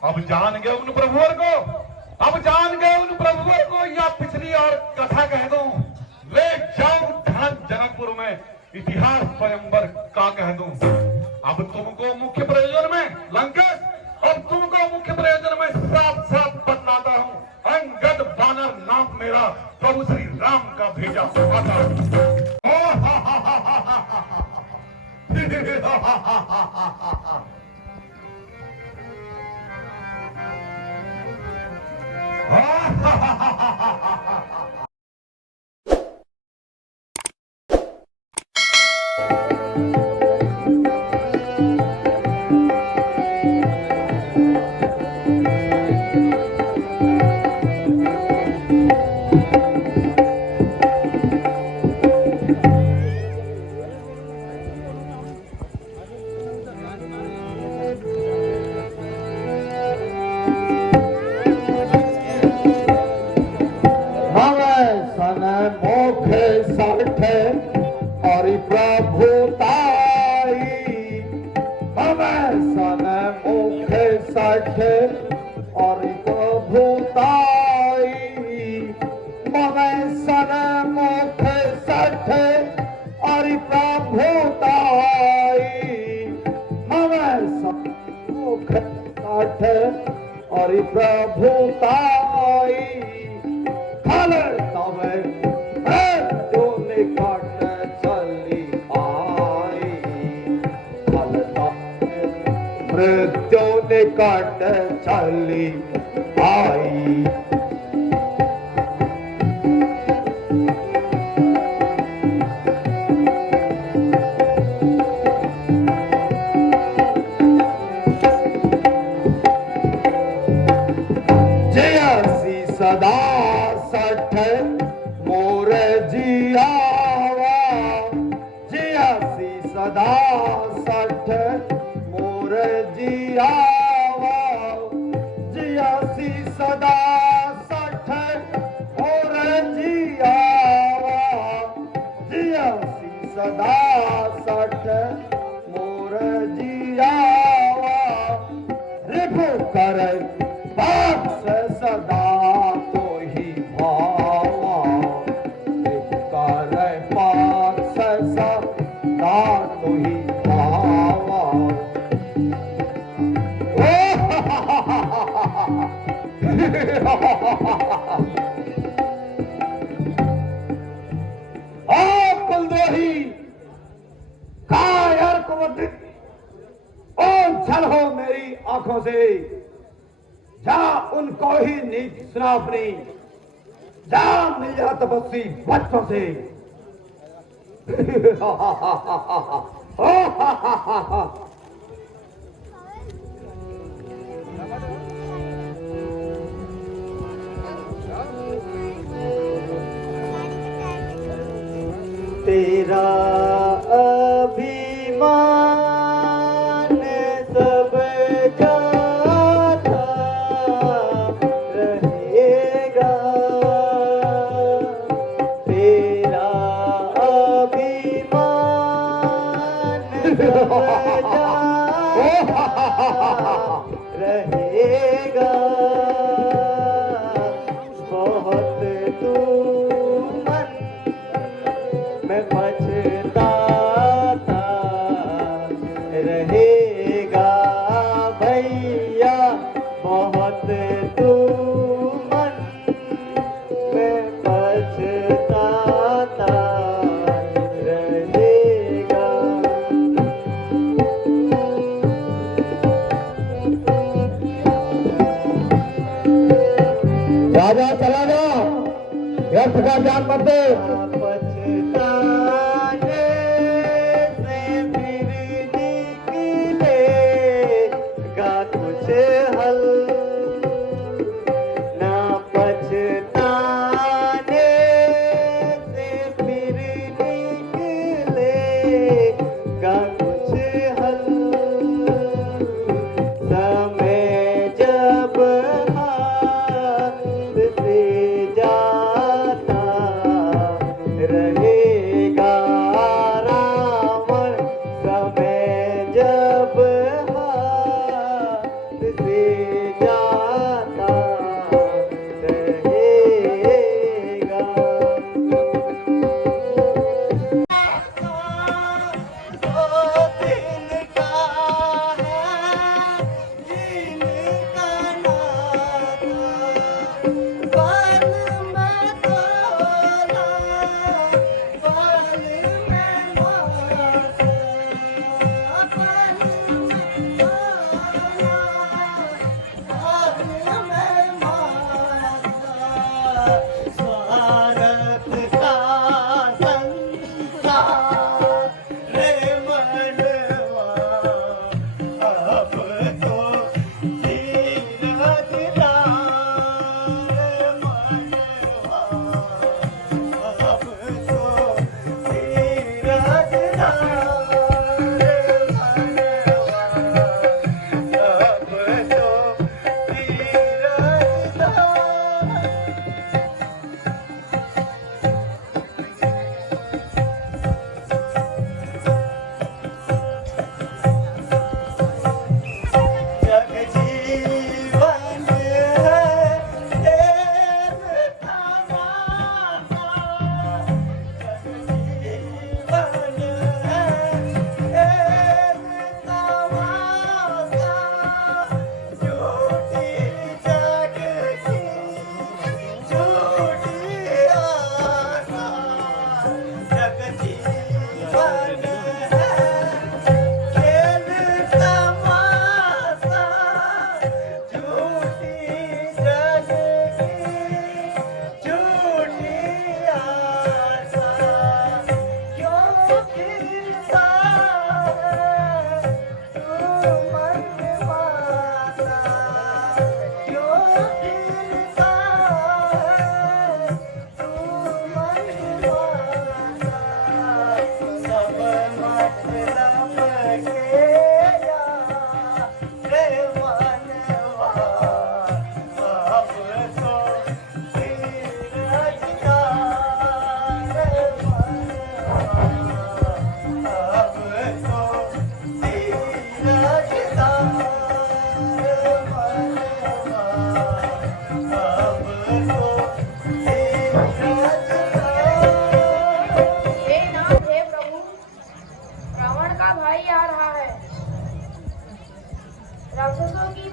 अब जान गए उन प्रभुवर को, अब जान गए उन प्रभुवर को, या पिछली और कथा कह दूं, ले जाऊं धन जनकपुर में इतिहास स्वयंवर का कह दूं। अब तुमको मुख्य प्रयोजन में लंकेश, अब तुमको मुख्य प्रयोजन में साफ साफ बतलाता हूं, अंगद बानर नाम मेरा, प्रभु श्री राम का भेजा आता हूं। मृत्यु निकट चली आई। जयसी सदा सठ मोर जियावा, जयसी सदा सठ मोर जियावा, जयसी सदा सठ मोर जियावा, जयसी सदा सठ मोर जियावा। रिपु कर बात सदा तो ही भावा, रिपु कर बात सदा तो ही भावा। कुलद्रोही कायर कुमंत्रित, ओ छल हो मेरी आंखों से, जा उनको ही नीति सुना अपनी, जा मिल जा तपस्वी बच्चों से। तेरा अभिमान सब जाता रहेगा, तेरा अभिमान सब जाता रहेगा। बहुत तू मन में पछताता रहेगा भैया, बहुत तू मन में पछताता रहेगा। राजा चला जा, व्यर्थ का ध्यान मत दे। पछताने से फिर निकलेगा कुछ हल, ना पछताने से फिर निकलेगा कुछ हल। समय जब हाथ से जाता रहेगा रावण, समय जब हाथ से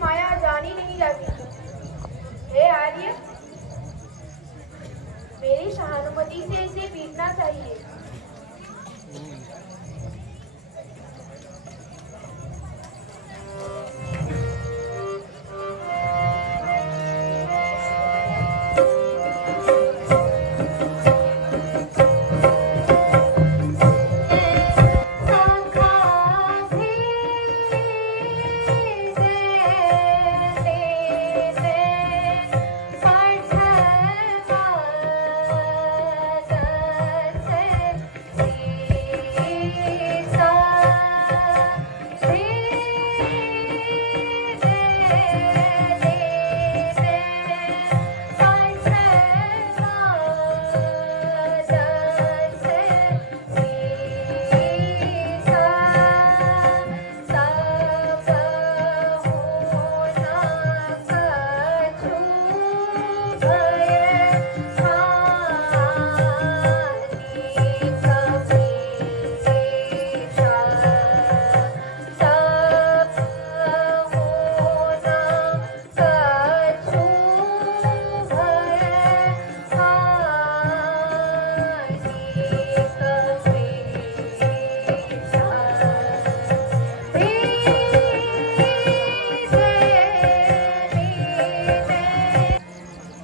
माया जानी नहीं जाती। हे आर्य, मेरी सहानुभूति से इसे पीटना चाहिए।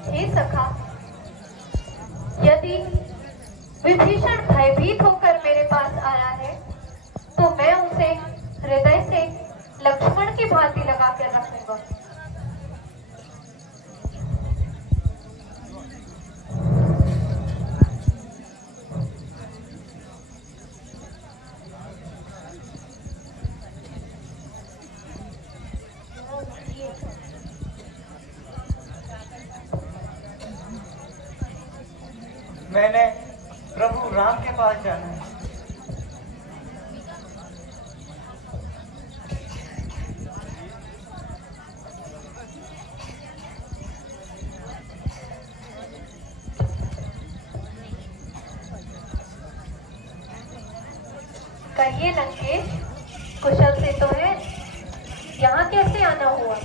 हे सखा, यदि विभीषण भयभीत होकर मेरे पास आया है तो मैं उसे हृदय से लक्ष्मण की भांति लगा कर रखूंगा। मैंने प्रभु राम के पास जाना है। कहिए लंकेश, कुशल से तो है? यहाँ कैसे आना हुआ?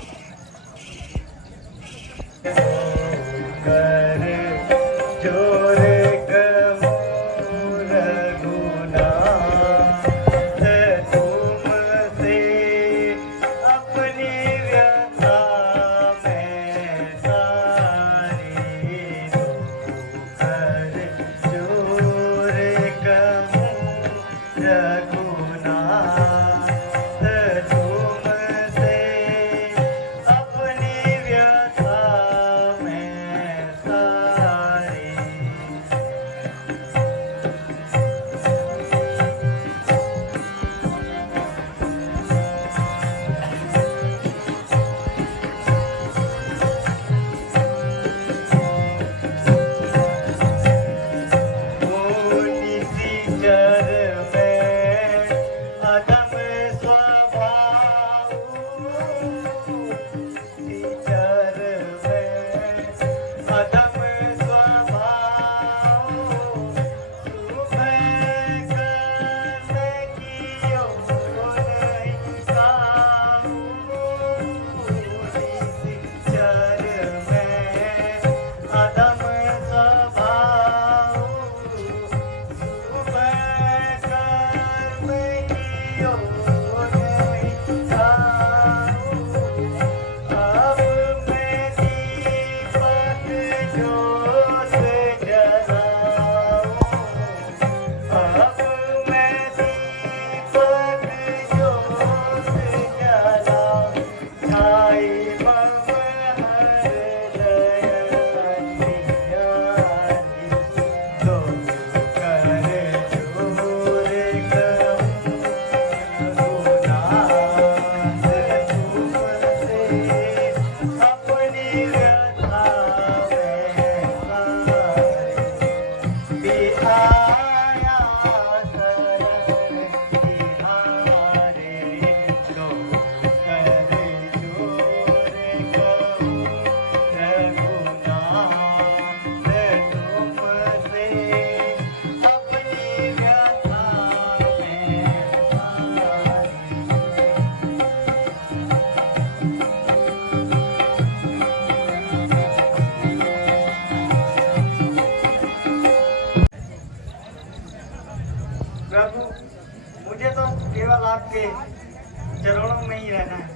आपके चरणों में ही रहना है।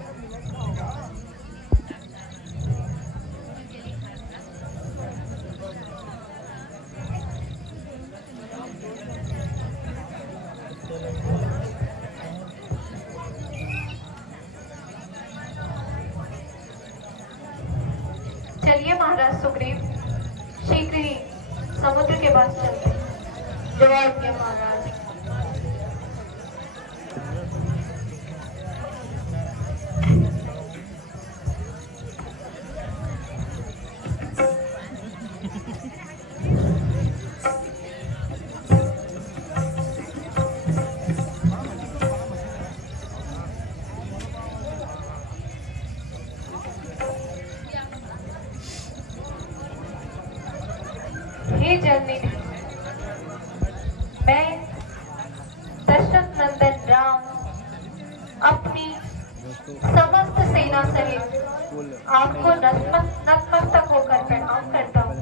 चलिए महाराज सुग्रीव, शीघ्र ही समुद्र के पास चलते हैं। महाराज हे जननी, मैं दशरथ नंदन राम अपनी समस्त सेना सहित आपको नतमस्तक होकर प्रणाम करता हूँ।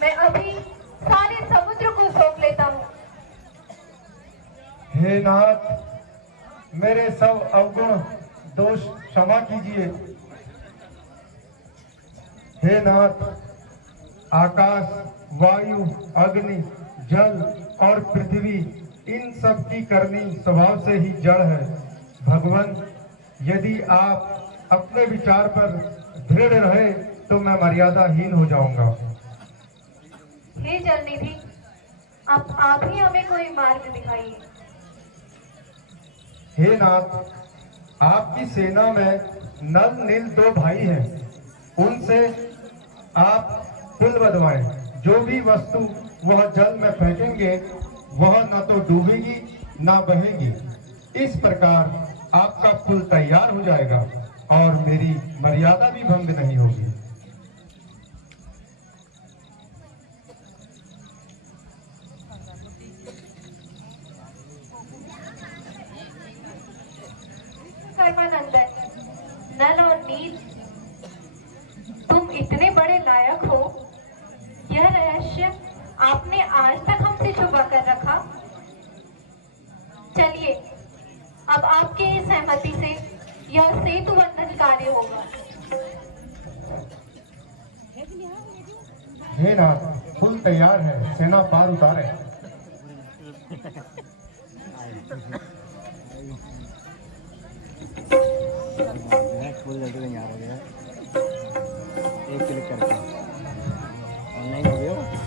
मैं अभी सारे समुद्र को सोख लेता हूँ। हे नाथ, मेरे सब अवगुण दोष क्षमा कीजिए। हे नाथ, आकाश, वायु, अग्नि, जल और पृथ्वी इन सब की करनी स्वभाव से ही जड़ है। भगवान, यदि आप अपने विचार पर दृढ़ रहे तो मैं मर्यादाहीन हो जाऊंगा। हे जलनिधि, अब आप ही हमें कोई मार्ग दिखाइए। हे नाथ, आपकी सेना में नल नील 2 भाई हैं, उनसे आप पुल बंधवाएं। जो भी वस्तु वह जल में फेंकेंगे वह न तो डूबेगी न बहेगी। इस प्रकार आपका पुल तैयार हो जाएगा और मेरी मर्यादा भी भंग नहीं होगी। कर्मानंदन, नल और नील, तुम इतने बड़े लायक हो, यह रहस्य आपने आज तक हमसे छुपा कर रखा। चलिए, अब आपके सहमति से यह सेतु बंधन कार्य होगा। हे नाथ, पुल तैयार है, सेना पार उतारे। फुल जल्दी नहीं आ रहा है। एक क्लिक करके ऑनलाइन हो गया।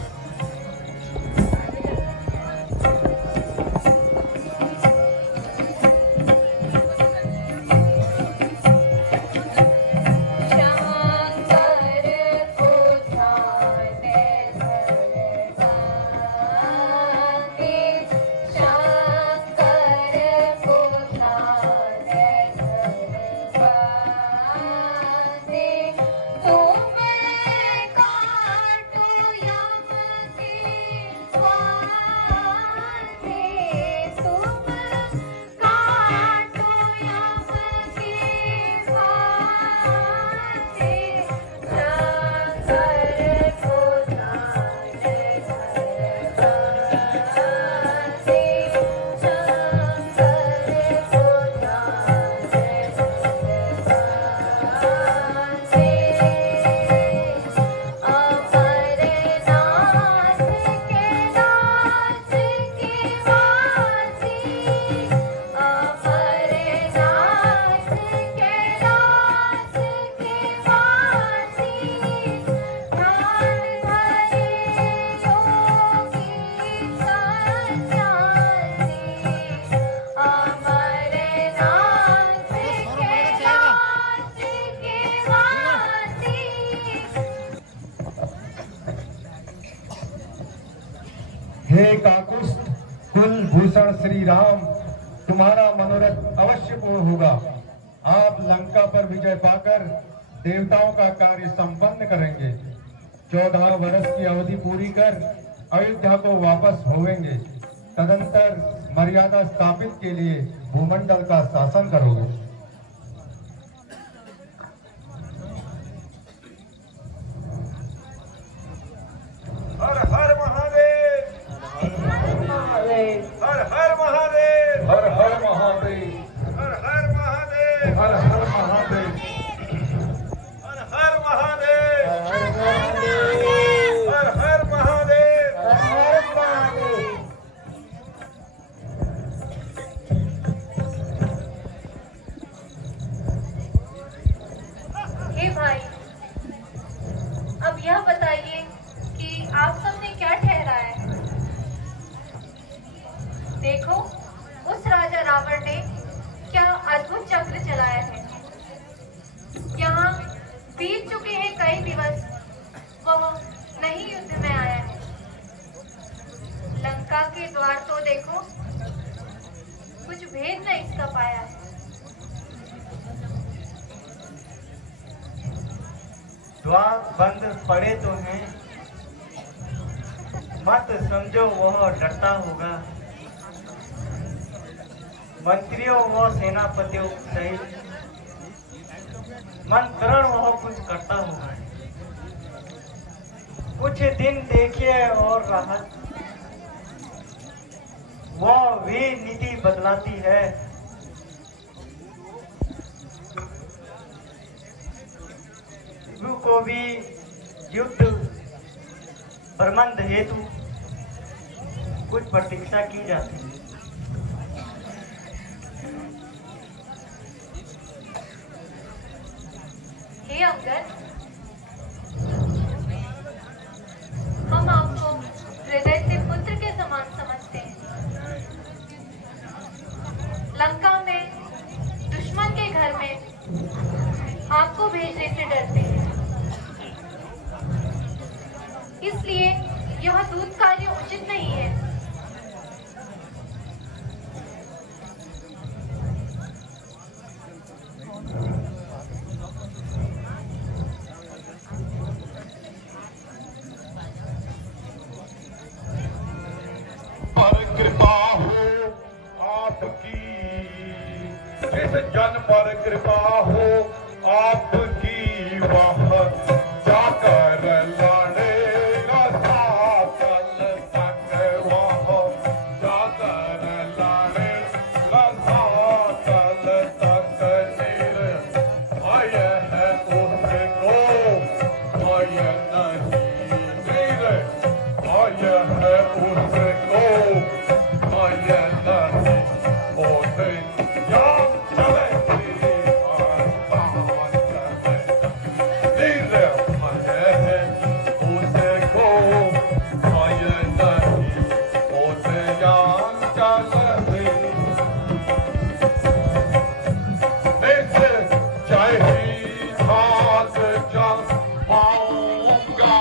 हे काकुस्थ कुल भूषण श्री राम, तुम्हारा मनोरथ अवश्य पूर्ण होगा। आप लंका पर विजय पाकर देवताओं का कार्य संपन्न करेंगे। 14 वर्ष की अवधि पूरी कर अयोध्या को वापस होवेंगे। तदंतर मर्यादा स्थापित के लिए भूमंडल का शासन करोगे। हर हर महादेव, हर हर महादेव, हर हर महादेव, हर हर महादेव, हर हर महादेव, हर हर महादेव, हर हर महादेव, हर हर महादेव। हे भाई, अब यह बताइए कि आप सबने क्या ठहराया है। देखो, उस राजा रावण ने क्या अद्भुत चक्र चलाया है। यहाँ बीत चुके हैं कई दिवस, वह नहीं युद्ध में आया है। लंका के द्वार तो देखो, कुछ भेद न इसका पाया है। द्वार बंद पड़े तो हैं, मत समझो वह डरता होगा। मंत्रियों व सेनापतियों सहित मंत्रण वह कुछ करता होगा। कुछ दिन देखिए और राहत, वह भी नीति बदलाती है। गुरु को भी युद्ध प्रबंध हेतु कुछ प्रतीक्षा की जाती है। हे अंगद, हम आपको हृदय से पुत्र के समान समझते हैं। लंका में दुश्मन के घर में आपको भेजने से डरते हैं, इसलिए यह दूत कार्य उचित नहीं है। पर कृपा हो आपकी, जिस जन पर कृपा हो आपकी, वह जाकर लड़ेगा साकल तक, वह जाकर लड़ेगा साकल तक। निर्भय है उसको भय नहीं, निर्भय है उसको भय नहीं। ओ दिन याद चले जय ही हाथ जमाऊंगा।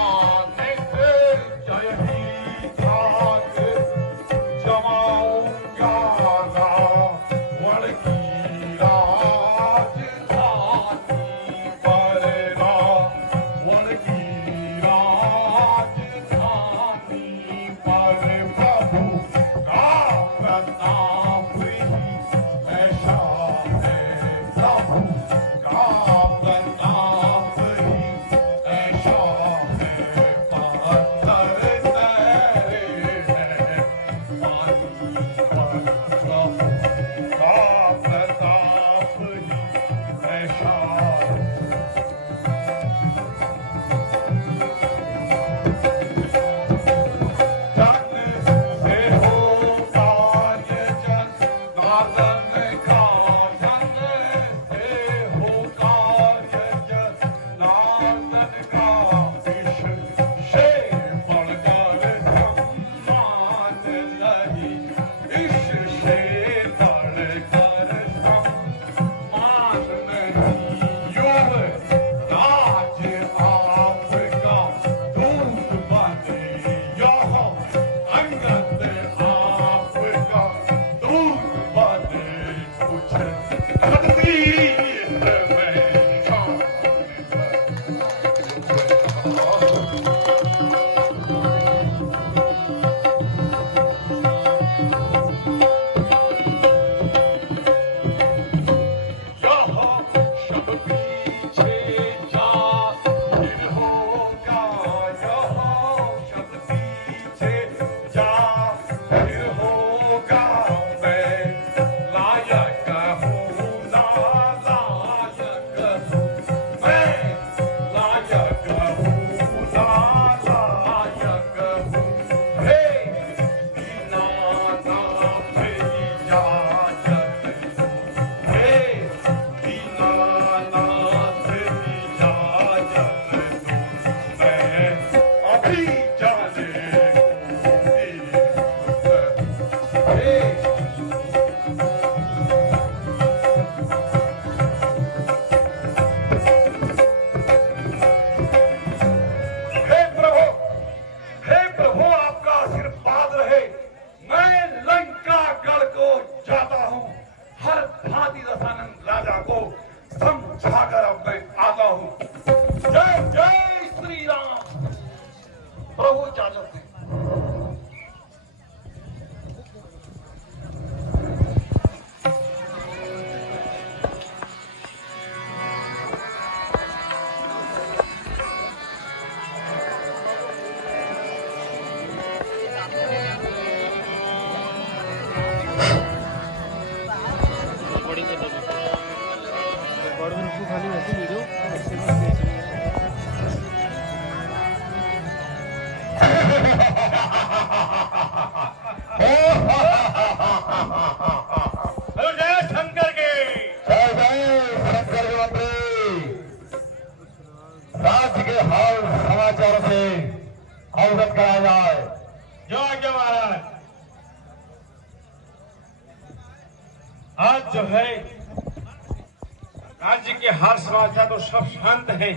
के हाल समाचार तो सब शांत हैं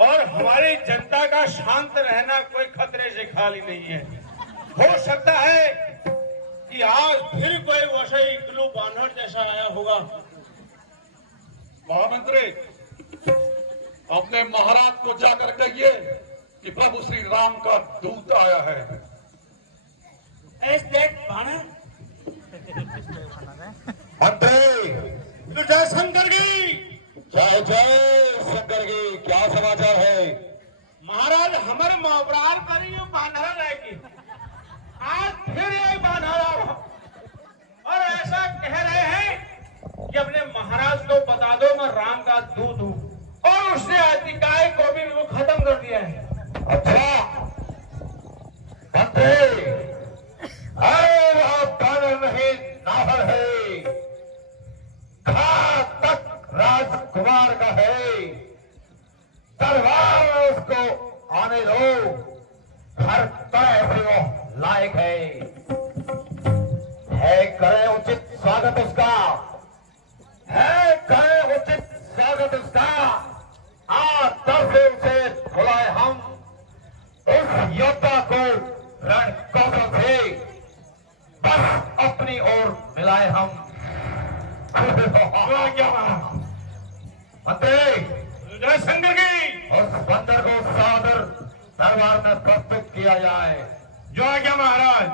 और हमारी जनता का शांत रहना कोई खतरे से खाली नहीं है। हो सकता है कि आज फिर कोई वैसा इग्लू बानर जैसा आया होगा। महामंत्री, अपने महाराज को जाकर कहिए कि प्रभु श्री राम का दूत आया है। मंत्री, जय शंकर की। जय जय शंकर की। क्या समाचार है? महाराज हमारे मोबरार पर ये बानर रहेगी। आज फिर ये बानर और ऐसा कह रहे हैं कि अपने महाराज को बता दो मैं राम का दूत हूँ और उसने अधिकाय को भी वो खत्म कर दिया है। अच्छा मंत्री, बानर नहीं नाहर है, घातक राजकुमार का है। तलवार उसको आने दो, हर तरह से वो लायक है करें उचित स्वागत उसका, है करें उचित स्वागत उसका। आदर से उसे बुलाए हम, उस योद्धा को रण कौशल से बस अपनी ओर मिलाए हम। मंत्री, जय शंकर की। उस बंदर को सादर दरबार में प्रस्तुत किया जाए। जो आज्ञा महाराज।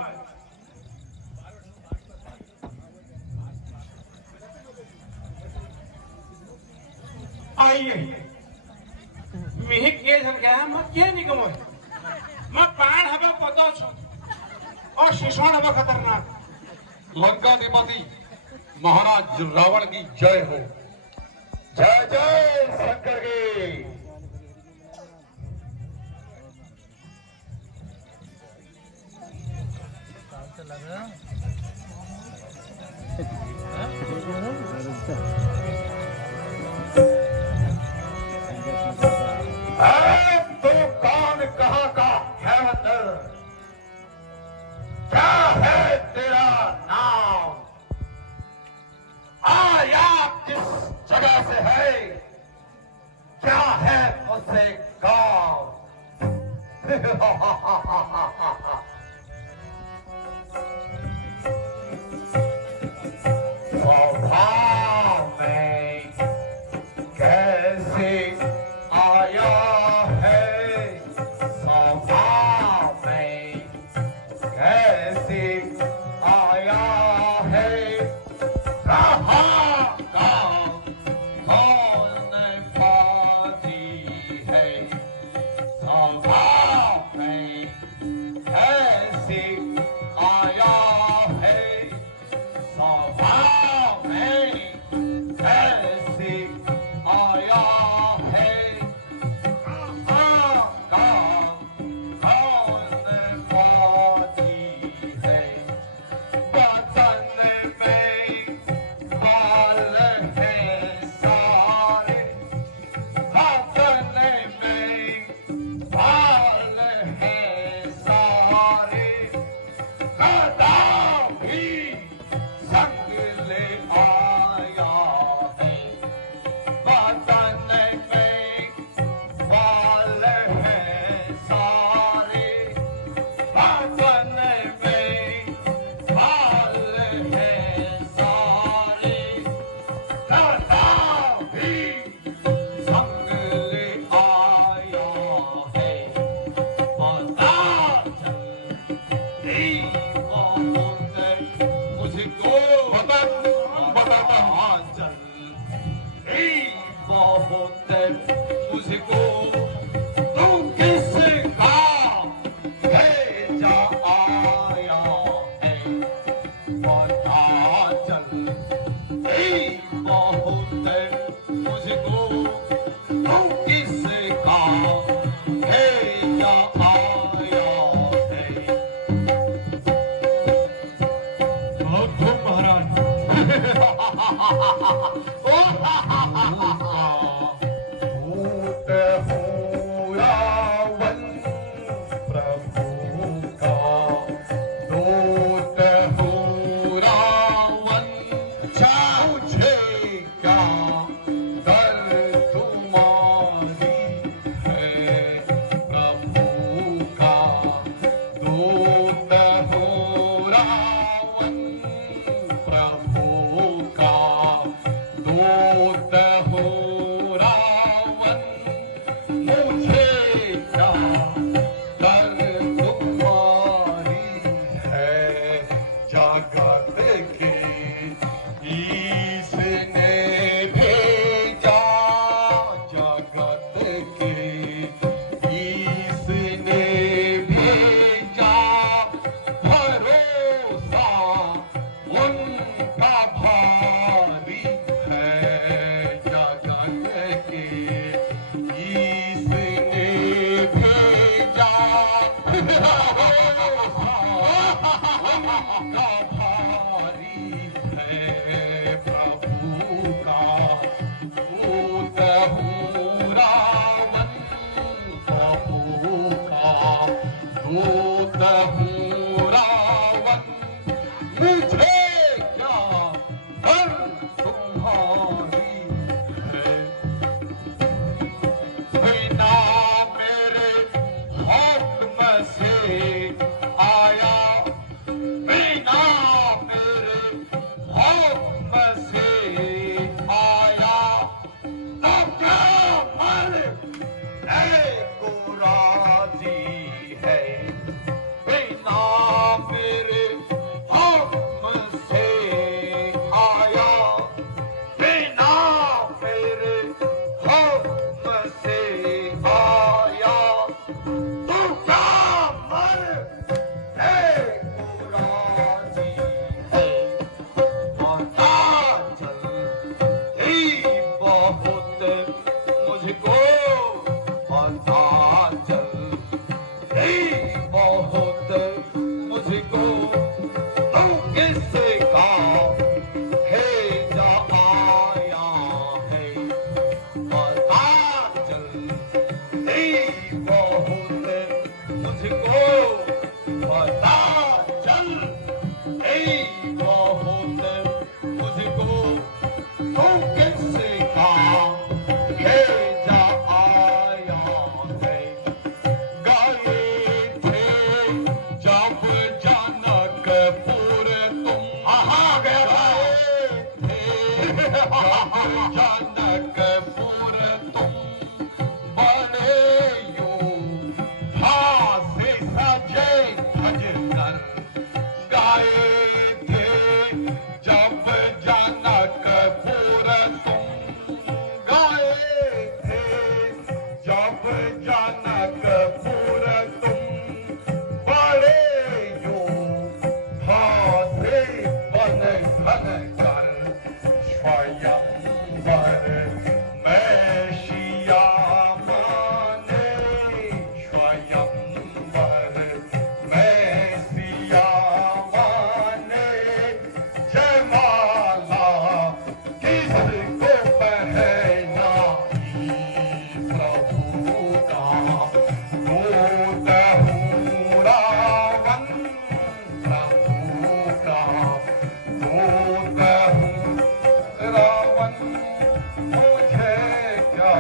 आइए मिहिक के जन गया मैं क्या नहीं कमोय मैं पान हवा पतो छु और शिशोण हवा खतरनाक। लंका निपति महाराज रावण की जय हो। जय जय शंकर की। अरे तू कौन, कहाँ का है अंदर? क्या है तेरा नाम? आया किस जगह से है? क्या है मुझसे काम? स्वभाव में कैसे आया है? स्वभाव में कैसे आया है? कहाँ का कौन बाजी है? स्वभाव में कैसे आया है? स्वभाव में कैसे आया है? कहाँ का कौन बाजी है? बदन में बाल है सारे, बदन में बाल दूत हूँ रावण, मुझे क्या डर तुम्हारी है। बिना मेरे हुक्म से आया, बिना मेरे हुक्म से आया, तो क्या मर को राजी है। बिना मेरे हुक्म से आया, बिना मेरे हुक्म से आया, तो क्या मर को राजी है। पता चल ही बहुत मुझको, पता चल ही बहुत मुझको, तू किसका भेजा आया है। पता चल ही बहुत मुझको, पता चल ही बहुत मुझको, तू किसका भेजा आया है। गाए थे जब जनकपुर तुम, गाए थे जब जनकपुर तुम, बड़े योद्धा से सजे धज कर। गाए थे जब जनकपुर तुम, गाए थे जब जनकपुर तुम, बड़े योद्धा से बन घन कर। स्वयंवर मैं शिया माने, स्वयंवर मैं सिया माने, जयमाला किसको पहनाई प्रभु का। दूत हूँ रावण, प्रभु का दूत हूँ रावण, मुझे क्या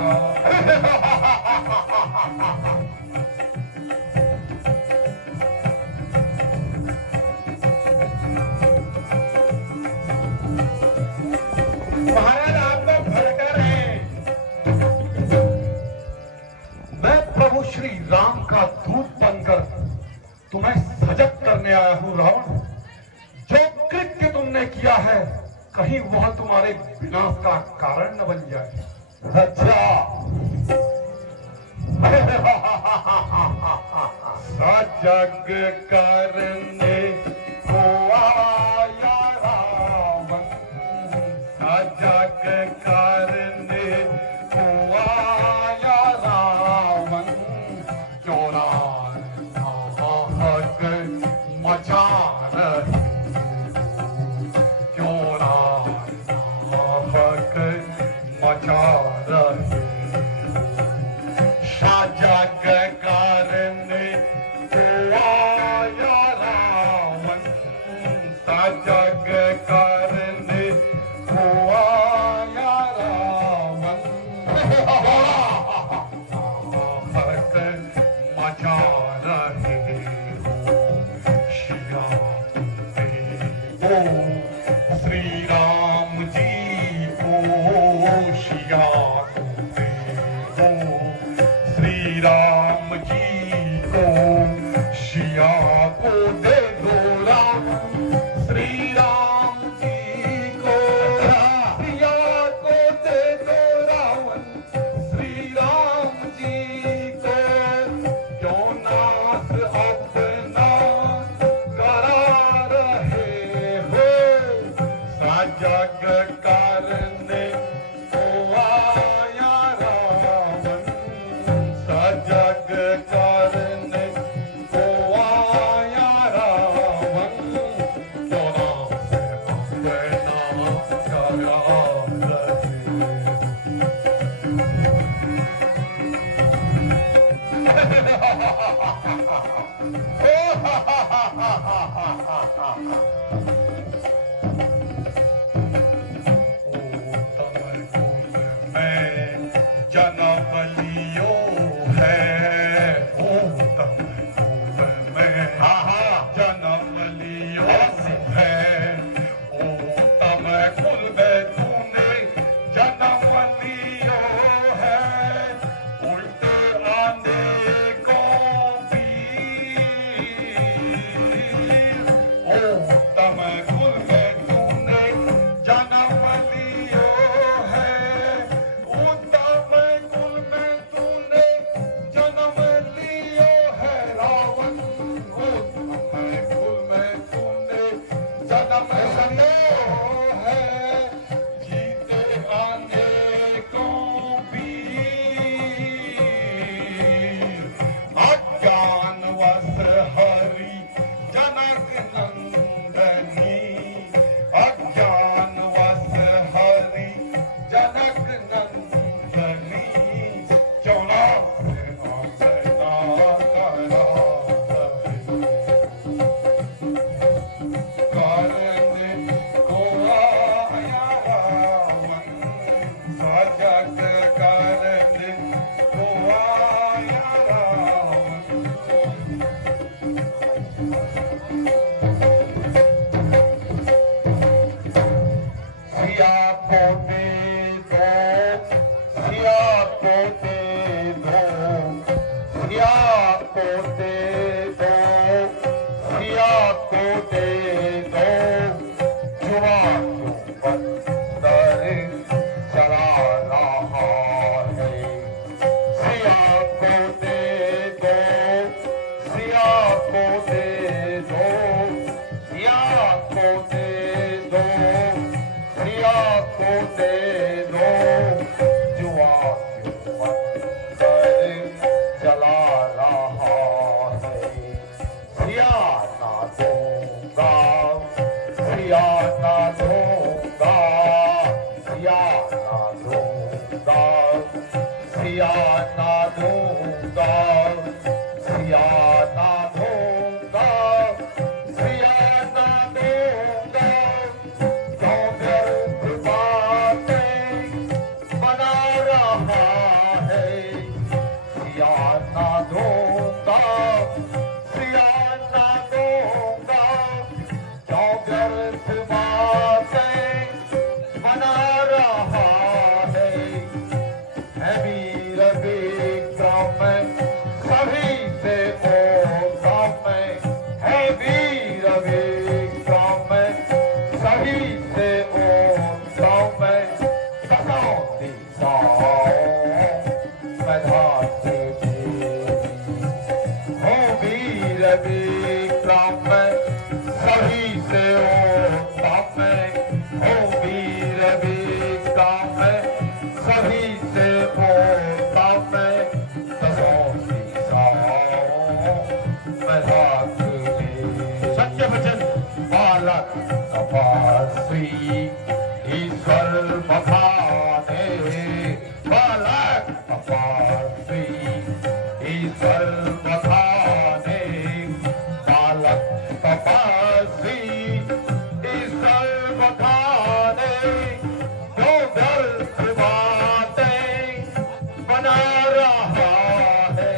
महाराज आप तो भड़कर हैं। मैं प्रभु श्री राम का दूत बनकर तुम्हें सजग करने आया हूँ रावण। जो कृत्य तुमने किया है, कहीं वह तुम्हारे विनाश का कारण न बन जाए। अच्छा सजग करने को आया रावण, सजग करने को आया रावण, क्यों नाहक मचा रहे हो, क्यों नाहक मचा रहे हो। सजग करने को आया रावण, सजग करने को आया रावण, नाहक मचा रहे हो। शिया को श्री राम जी को, शिया को श्री राम जी को, शिया को दे दो राम, श्री राम जी को, शिया को दे दो रावण, श्री राम जी को, क्यों न जन्म लियो है ओ तम फूल में जन्म लियो है ओ तम फूल में तूने जन्म लियो है उल्टे आने को भी ओ तम फूल में तूने जन्म लियो है उत्तम कुल में तूने जन्म लियो है रावण उत्तम कुल में तूने जन्म लियो है जीते आने को भी अज्ञान वश हरि जनक नंदनी अज्ञान वश हरि जनक नंदनी चौड़ा सिया को दे दो सिया को दे दो सिया को दे दो सिया को दे दो जुआ क्यों बंदर चला रहा है सिया को दे दो सिया को दे दो सिया को दे दो सिया को दे दो जुआ क्यों बंदर चला रहा है सिया ना दूंगा सिया ना दूंगा सिया ना दूंगा सिया ना दूंगा सिया ना दूंगा सिया ना दूंगा क्यों व्यर्थ बातें बना रहा है सिया ना दूंगा सिया ना दूंगा क्यों व्यर्थ बातें बना रहा है वीर विक्रम सभी से ओम है वीर विक्रम सभी से ओम कसौती मधाते हो वीर विक्रम सभी से ओम हो वीर विक्रम सभी से ओम कसौती सत्य वचन बालक तपस्वी ईश्वर बखाने बालक तपस्वी ईश्वर बखाने बालक तपस्वी ईश्वर बखाने जो व्यर्थ बातें बना रहा है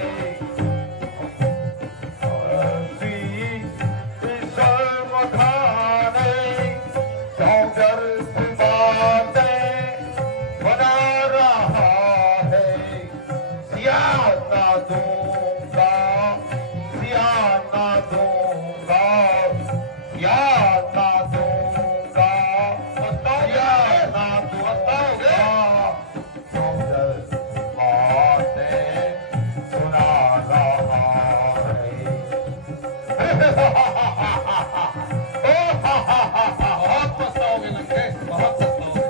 बहुत पछताओगे लंकेश बहुत पछताओगे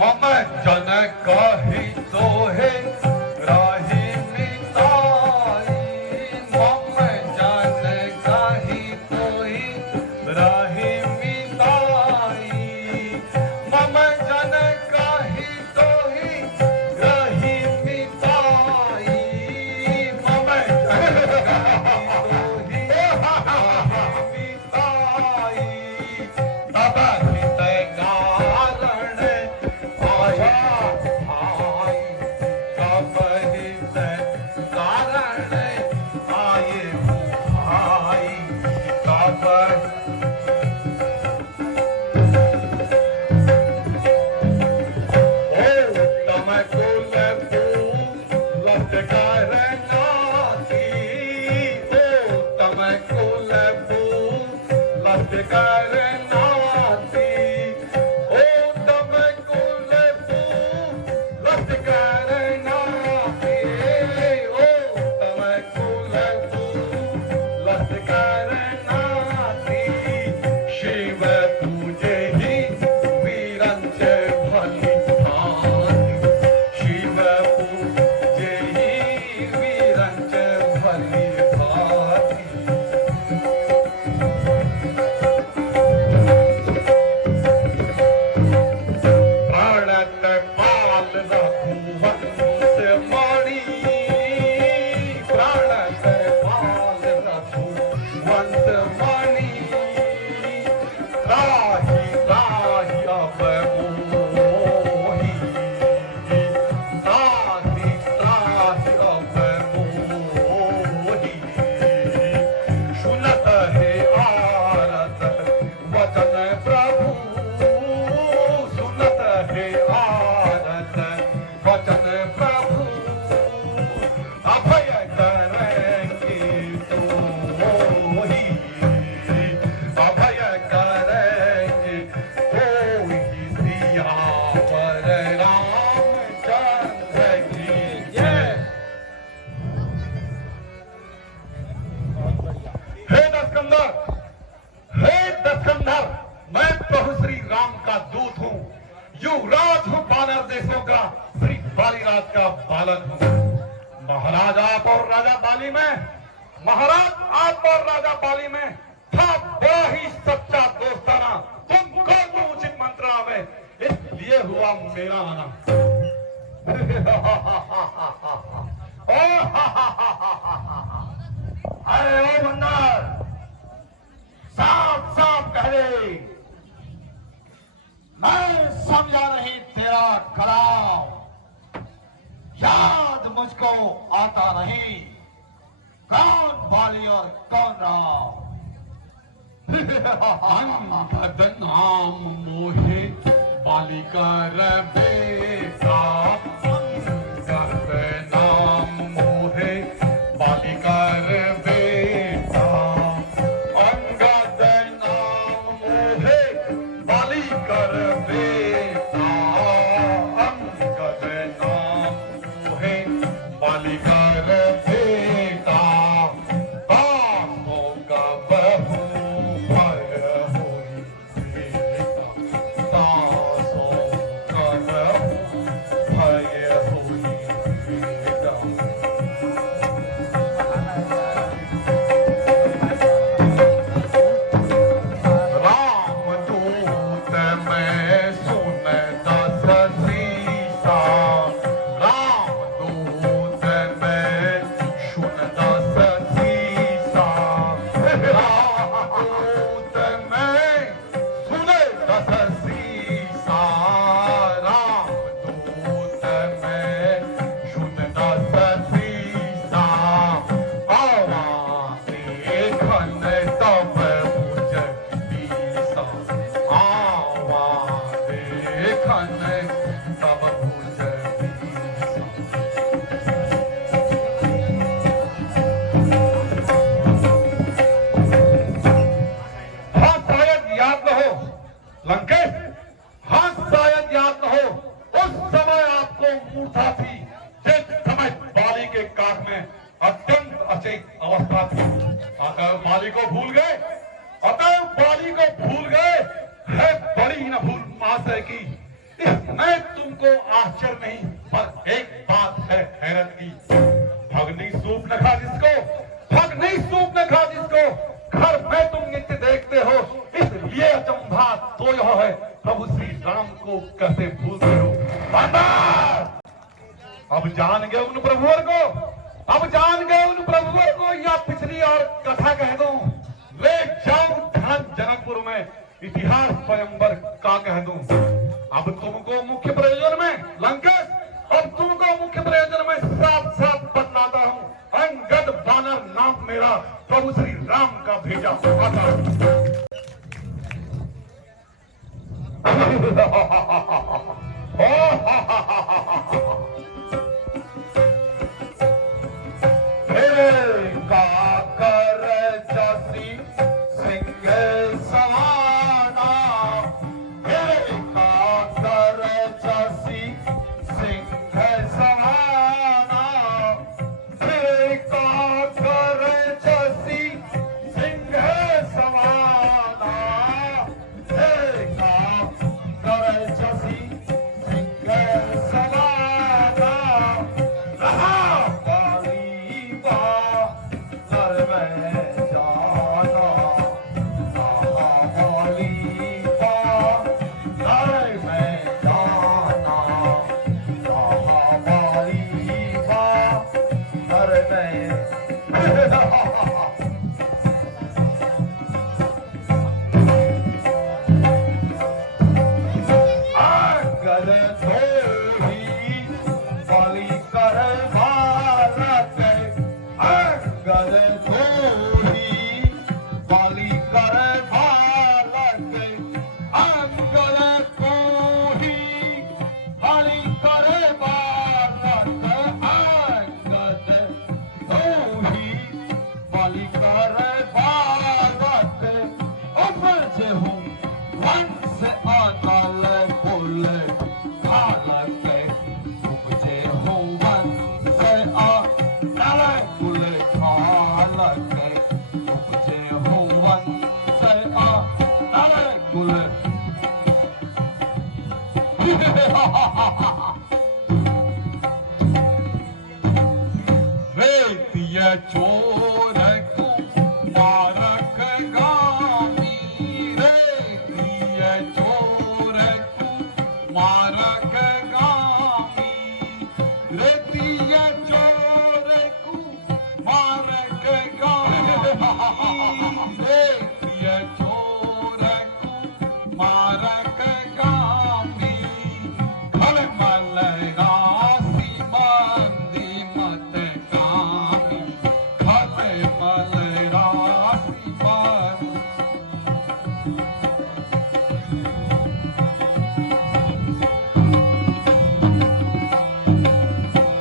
मम जन कही तो है राही मिताई मम जन कही तो ही राही मिताई मम जन आरत वचन प्रभु अभय करेंगे तो ही अभय करेंगे तो ही सियावर रामचंद्र की जय। हे दस्कंधर, मैं प्रभु श्री राम का दूत हूँ, युवराज हूँ वानर देशों का, श्री बालीराज का बालक हूँ। महाराज आप और राजा बाली में था बड़ा ही सच्चा दोस्ताना, तुमको तो उचित मंत्रणा में, इसलिए हुआ मेरा आना। अरे ओ बंदर, साफ साफ कह दे, मैं समझा नहीं तेरा कराव, याद मुझको आता नहीं, कौन बाली और कौन राम। अंगद नाम मोहे बाली कर बेटा, अंगद नाम मोहे बाली कर बेटा, अंगद नाम मोहे बाली कर बेटा, अंगद नाम मोहे बाली कर बेटा, दासों का बहु भय होई बेटा, दासों का बहु भय होई बेटा। रामदूत मैं सुन दस सीसा, रामदूत मैं सुन दस सीसा, रामदूत मैं सुन दस सीसा, रामदूत मैं सुन दस सीसा, आवाज़े खन तब मुझ पीसा, आवाज़े खन तब मुझ पीसा। हाँ शायद याद न हो लंकेश, हाँ शायद याद न हो, उस समय आपको मूर्छा थी, जिस समय बाली के काट में अत्यंत अचेत अवस्था थी। अतः बाली को भूल गए, है बड़ी न भूल महाशय की। इसमें तुमको आश्चर्य नहीं, पर एक बात है हैरत की, भगनी सूप न खा जिसको घर में तुम नित्य देखते हो, इसलिए अचंभा तो यह है, प्रभु श्री राम को कैसे भूलते हो। बंदर, अब जान गए उन प्रभुवर को, या पिछली और कथा कह दूं, ले जाऊं धन जनकपुर में, इतिहास स्वयंवर का कह दूं। अब तुमको मुख्य प्रयोजन में लंकेश, साफ साफ बतलाता हूं, अंगद वानर नाम मेरा, प्रभु श्री राम का भेजा आता हूं। काकर जसी सिंह सवाना, काकर जसी सिंह सवाना, काकर जसी सिंह सवाना, काकर जसी सिंह सवाना, रहा बाली बा घर में जाना, रहा बाली बा घर में जाना, रहा बाली बा घर में अगर थोड़ी बाली कर भारत, अगर थोड़ी बाली कर भारत, अगर कोही रेतिया चोर को मारक गामी, रेतिया चोर को मारक गामी, रेतिया चोर को मारक गामी, रेतिया चोर को मारक गामी, घर मल राशि बंदी मत कामी, घर मल राशि बंदी।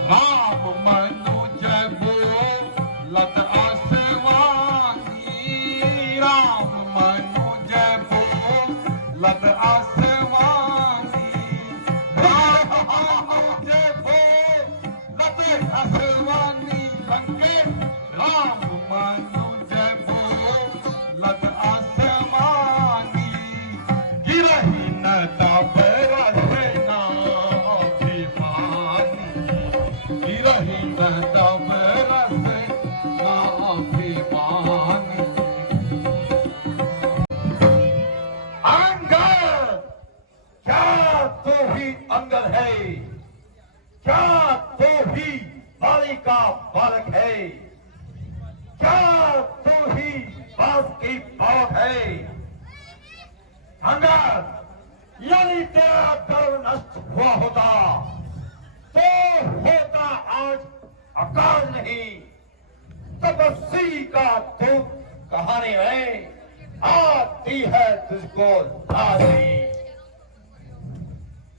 राम मनुज बोलत आसवानी, राम मनुज बोलत आसवानी, राम मनुज बोलत आसवानी, लंकेश राम मनुज बोलत आसवानी, गिरही न तब रचना अभिमानी, गिरही न तब रचना अभिमानी। अंगद, क्या तू ही अंगद है? क्या तू ही बालिका बालक है? क्या तू ही बास की बात है? अंगद, यदि तेरा गर्व नष्ट हुआ होता तो होता आज आकाश नहीं, तपस्वी का दूत कहानी है, आती है तुझको दादी।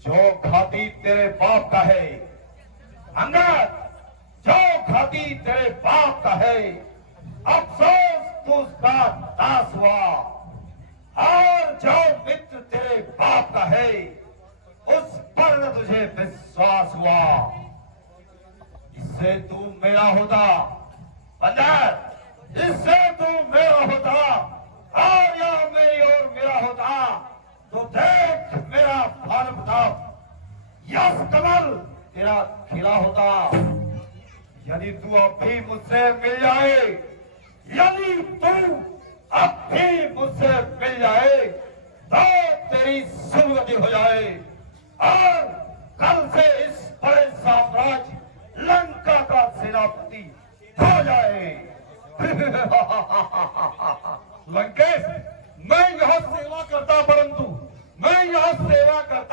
जो घाटी तेरे बाप का है अंगद, जो घाटी तेरे बाप का है, अफसोस तू उसका दास हुआ, और जो मित्र तेरे बाप का है उस पर न तुझे विश्वास हुआ। इससे तू मेरा होता बंदर, इससे तू मेरा होता, और या मेरी ओर मेरा होता तो देख मेरा भानु प्रताप, यश कमल तेरा खिला होता। यदि तू अब भी मुझसे मिल जाए, यदि तू अब भी मुझसे मिल जाए तो तेरी सुगति हो जाए, और कल से इस बड़े साम्राज्य लंका का सेनापति हो जाए। लंकेश, मैं यह सेवा करता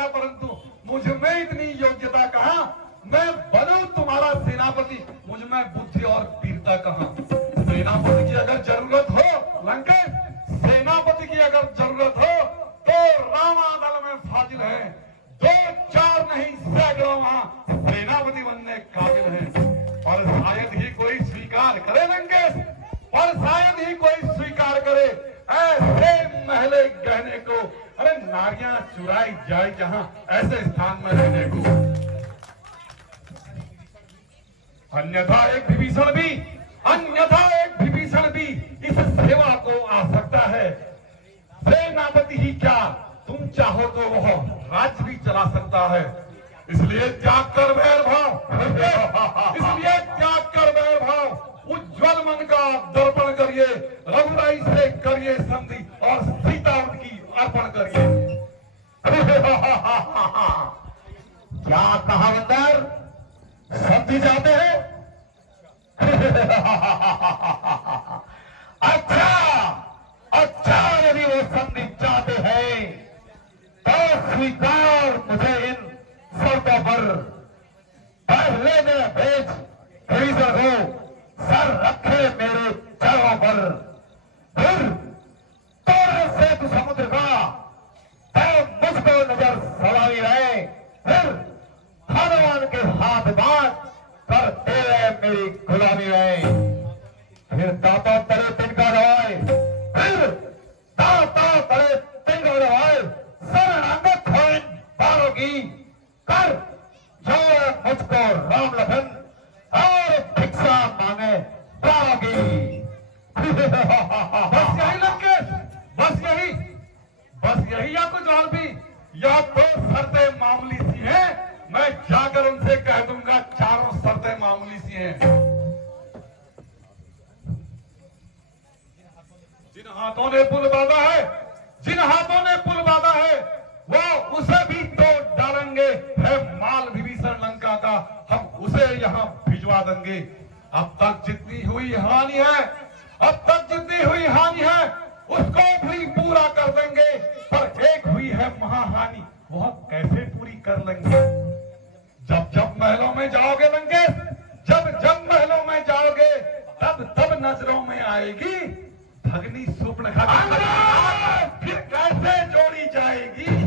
परंतु मुझ में इतनी योग्यता कहाँ? मैं बनूं तुम्हारा सेनापति, मुझ में बुद्धि और वीरता कहाँ? सेनापति की अगर जरूरत हो लंकेश, सेनापति की अगर जरूरत हो तो रामादल में फाजिल है, 2-4 नहीं सैकड़ों वहां सेनापति बनने काबिल है। और शायद ही कोई स्वीकार करे लंकेश, और शायद ही कोई स्वीकार करे ऐसे महले गहने को, अरे नारियां चुराई जाए जहां ऐसे स्थान में रहने को। अन्यथा एक विभीषण भी इस सेवा को आ सकता है। सेनापति ही क्या, तुम चाहो तो वह राज्य भी चला सकता है। इसलिए त्याग कर वैरभाव, इसलिए त्याग कर वैरभाव, उज्ज्वल मन का दर्पण करिए, रघुराई से करिए संधि और सीता उनकी अर्पण करिए। क्या कहा बंदर, संधि जाते हैं? अच्छा, यदि वो संधि चाहते हैं तो स्वीकार मुझे इन शर्तों पर। पहले मेरा भेज विभीषण को सर रखे मेरे चरणों पर, फिर तोड़ने से तू समुद्र का मुझको नजर सलामी रहे, फिर भगवान के हाथ बांध कर तेरे मेरी गुलामी रहे, फिर दाता तले तिनका दवाए, फिर दाता तले तिनका दवाए, शरणागत हो इन बालों की, कर जो मुझको राम लखन और भिक्षा मांगे प्राणों की। बस यही लंकेश, बस यही या कुछ और भी? या तो शर्तें मामूली सी हैं, मैं जाकर उनसे कह दूंगा चारों शर्तें मामूली सी हैं। जिन हाथों ने पुल बांधा है, जिन हाथों ने पुल बांधा है, वो उसे भी तोड़ डालेंगे। है माल विभीषण लंका का, हम उसे यहाँ भिजवा देंगे। अब तक जितनी हुई हानि है, अब तक जितनी हुई हानि है, उसको भी पूरा कर देंगे। पर एक हुई है महाहानि, वह कैसे पूरी कर लेंगे? जब जब महलों में जाओगे लंकेश, जब जब महलों में जाओगे, तब तब नजरों में आएगी भगनी सूर्पणखा। फिर कैसे जोड़ी जाएगी?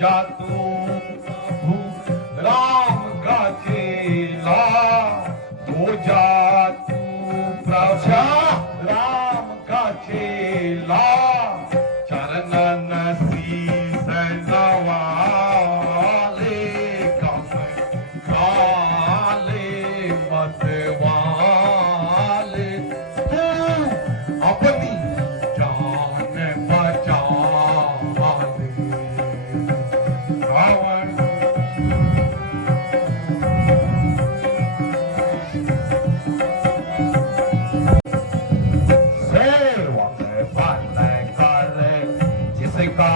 जा तू राम चेला हो जा तू प्रभु राम का चेला चरणन शीस नवाले कम काले मत वाले तू अपनी जान बचा ले रावण सेवक बन कर जिसका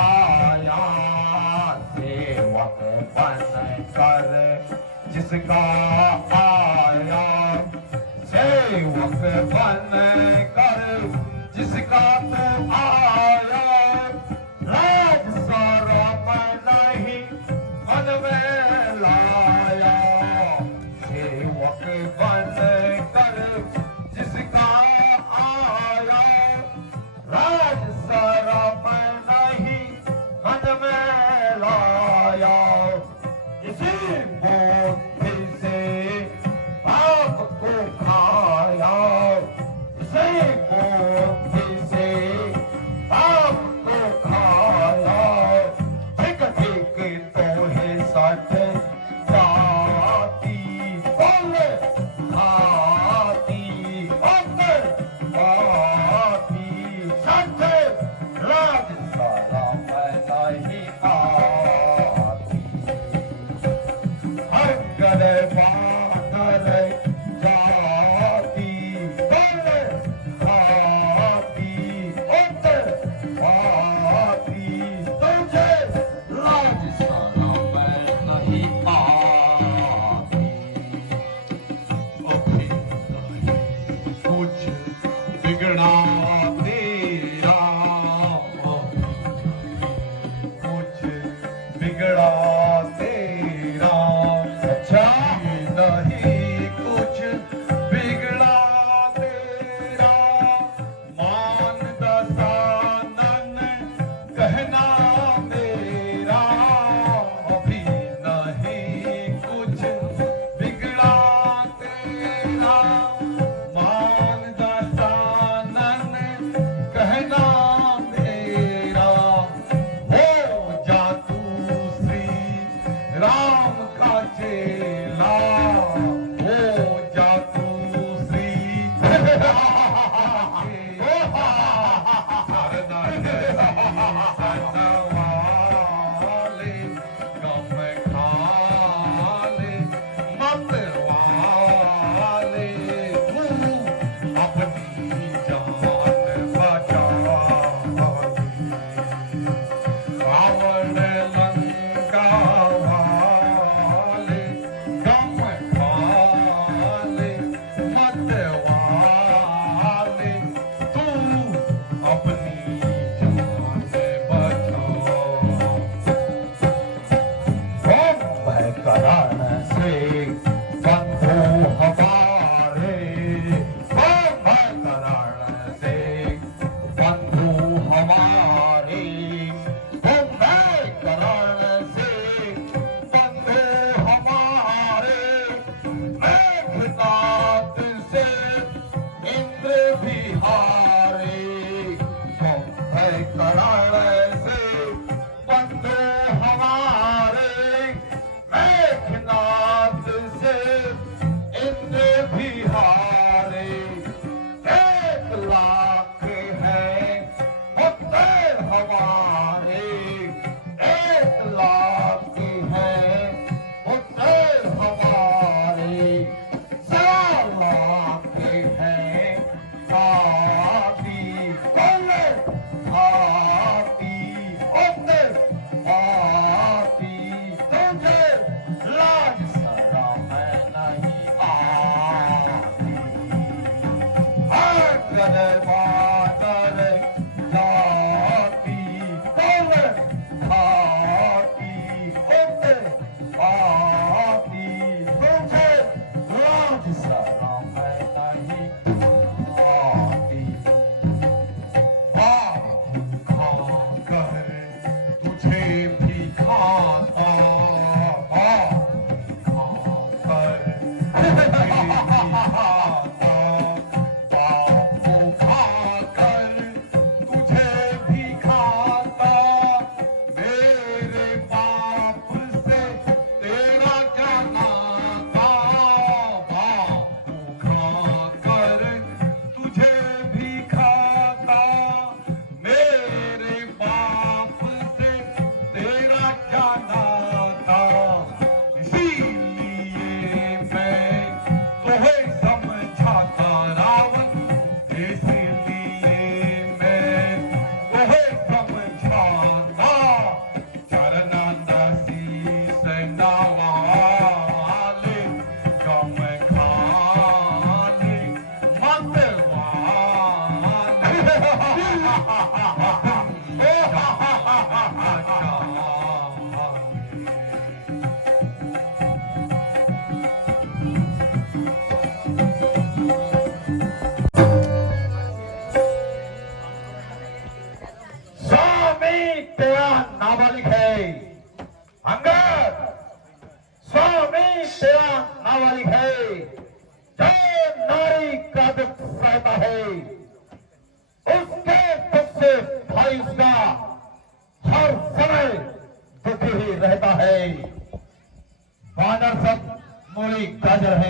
आया सेवक बन कर जिसका आया सेवक बन कर जिसका तू आया राज सारा मैं नहीं मन में लाया सेवक बन कर जिसका आया राज सारा मैं नहीं मन में लाया इसी बुद्धि से पाप को खाया इसी बुद्धि से पाप को खाया ठीक ठीक तो है सच जाती बोले हाथी अंदर आती सच राज सारा मैं नहीं आती हर गले बादल जाती बोले हाथी अंदर आती तुझे राज सारा मैं नहीं आती अभी नहीं कुछ बिगड़ा तेरा कुछ बिगड़ा तेरा अच्छा नहीं कुछ बिगड़ा तेरा मान दसानन कहना मेरा अभी नहीं कुछ बिगड़ा तेरा मान दसानन कहना मेरा हो जा तू श्री राम का चेला हो जा तू श्री वाले कम खाले मत वाले तू अपनी जान बचा रावण लंका वाले कम खाले मत वाले तू अपनी जान बचा भय कारण से बंधु हमारे भय कारण से बंधु हमारे भय कारण से बंधु हमारे मेघनाथ से इंद्र भी हारे भय कारण से बंधु हमारे मेघनाथ से इंद्र भी हारे 1,00,000 है उत्तर हमारे 1,00,000 है उत्तर हमारे 4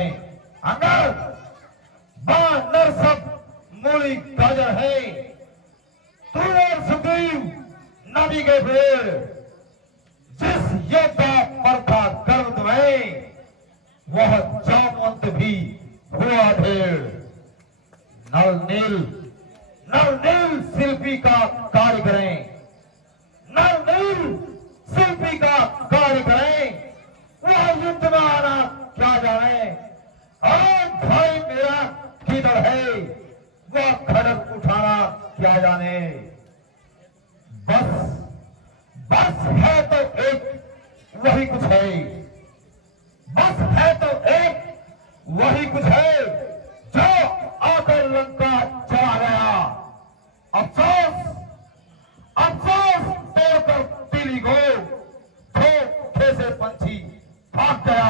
हैं। अंदर बानर सब मूली गाजर है। तू और सुग्रीव नदी के पेड़, जिस योद्धा पर था गर्द में, वह जामवंत भी हुआ ढेर। नल नील शिल्पी का कार्य करें, नल नील शिल्पी का कार्य करें। वह युद्ध में आना क्या जाने, और भाई मेरा किधर है, वह खड़क उठाना क्या जाने। बस है तो एक वही कुछ है, बस है तो एक वही कुछ है, जो आकर लंका चला गया। अफसोस तोड़कर तीली को धोखे से पंछी भाग गया।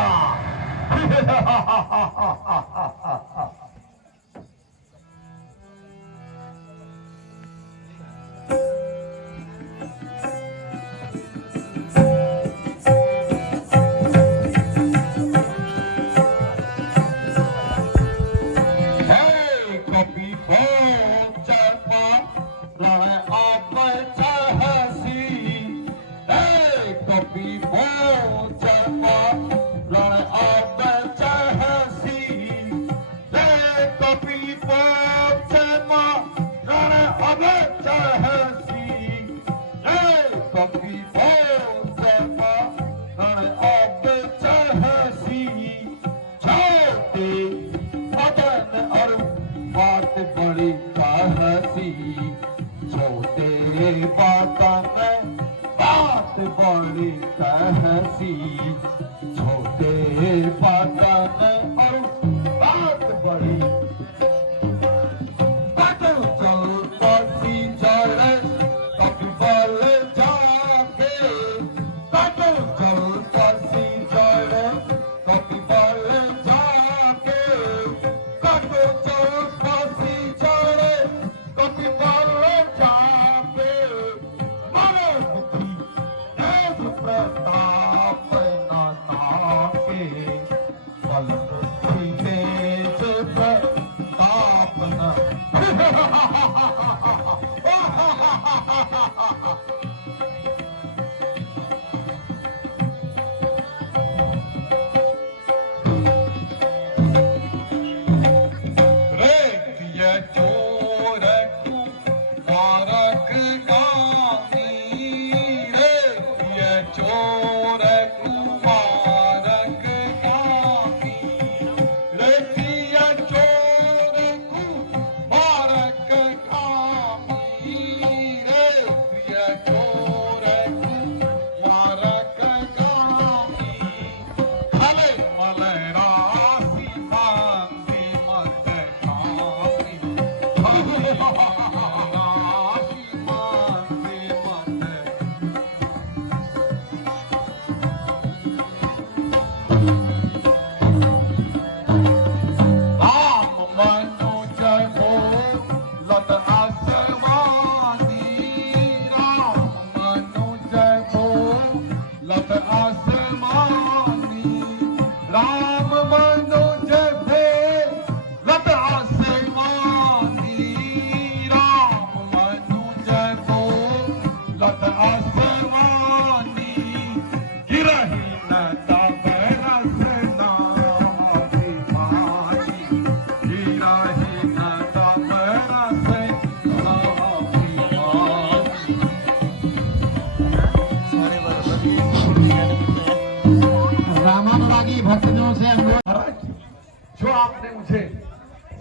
जो आपने मुझे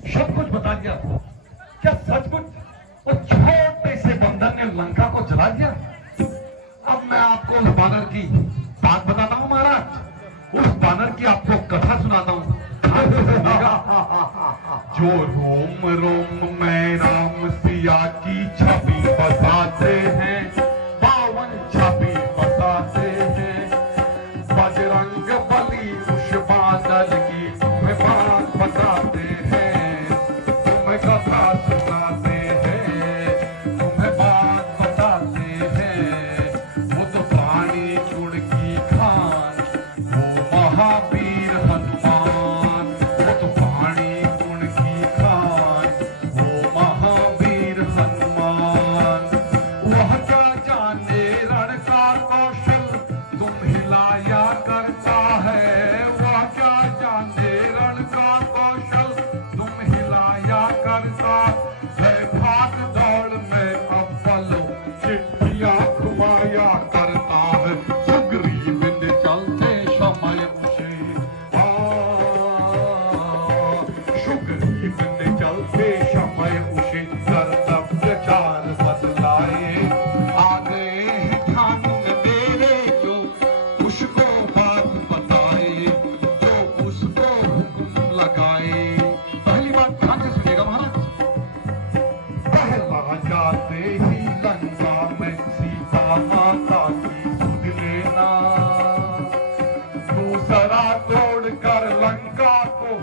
सब कुछ बता दिया, क्या सचमुच उस छोटे से बंदर ने लंका को जला दिया? अब मैं आपको उस बानर की बात बताता हूँ महाराज, उस बानर की आपको कथा सुनाता हूँ। जो रोम रोम में राम सिया की छवि बसाते हैं, बावन छवि बसाते हैं, बजरंग बली उस बानर की बात बताते हैं, तुम्हें कथा सुनाते हैं, तुम्हें बात बताते हैं। वो तो पानी चुड़ की खान, वो महावीर हनुमान,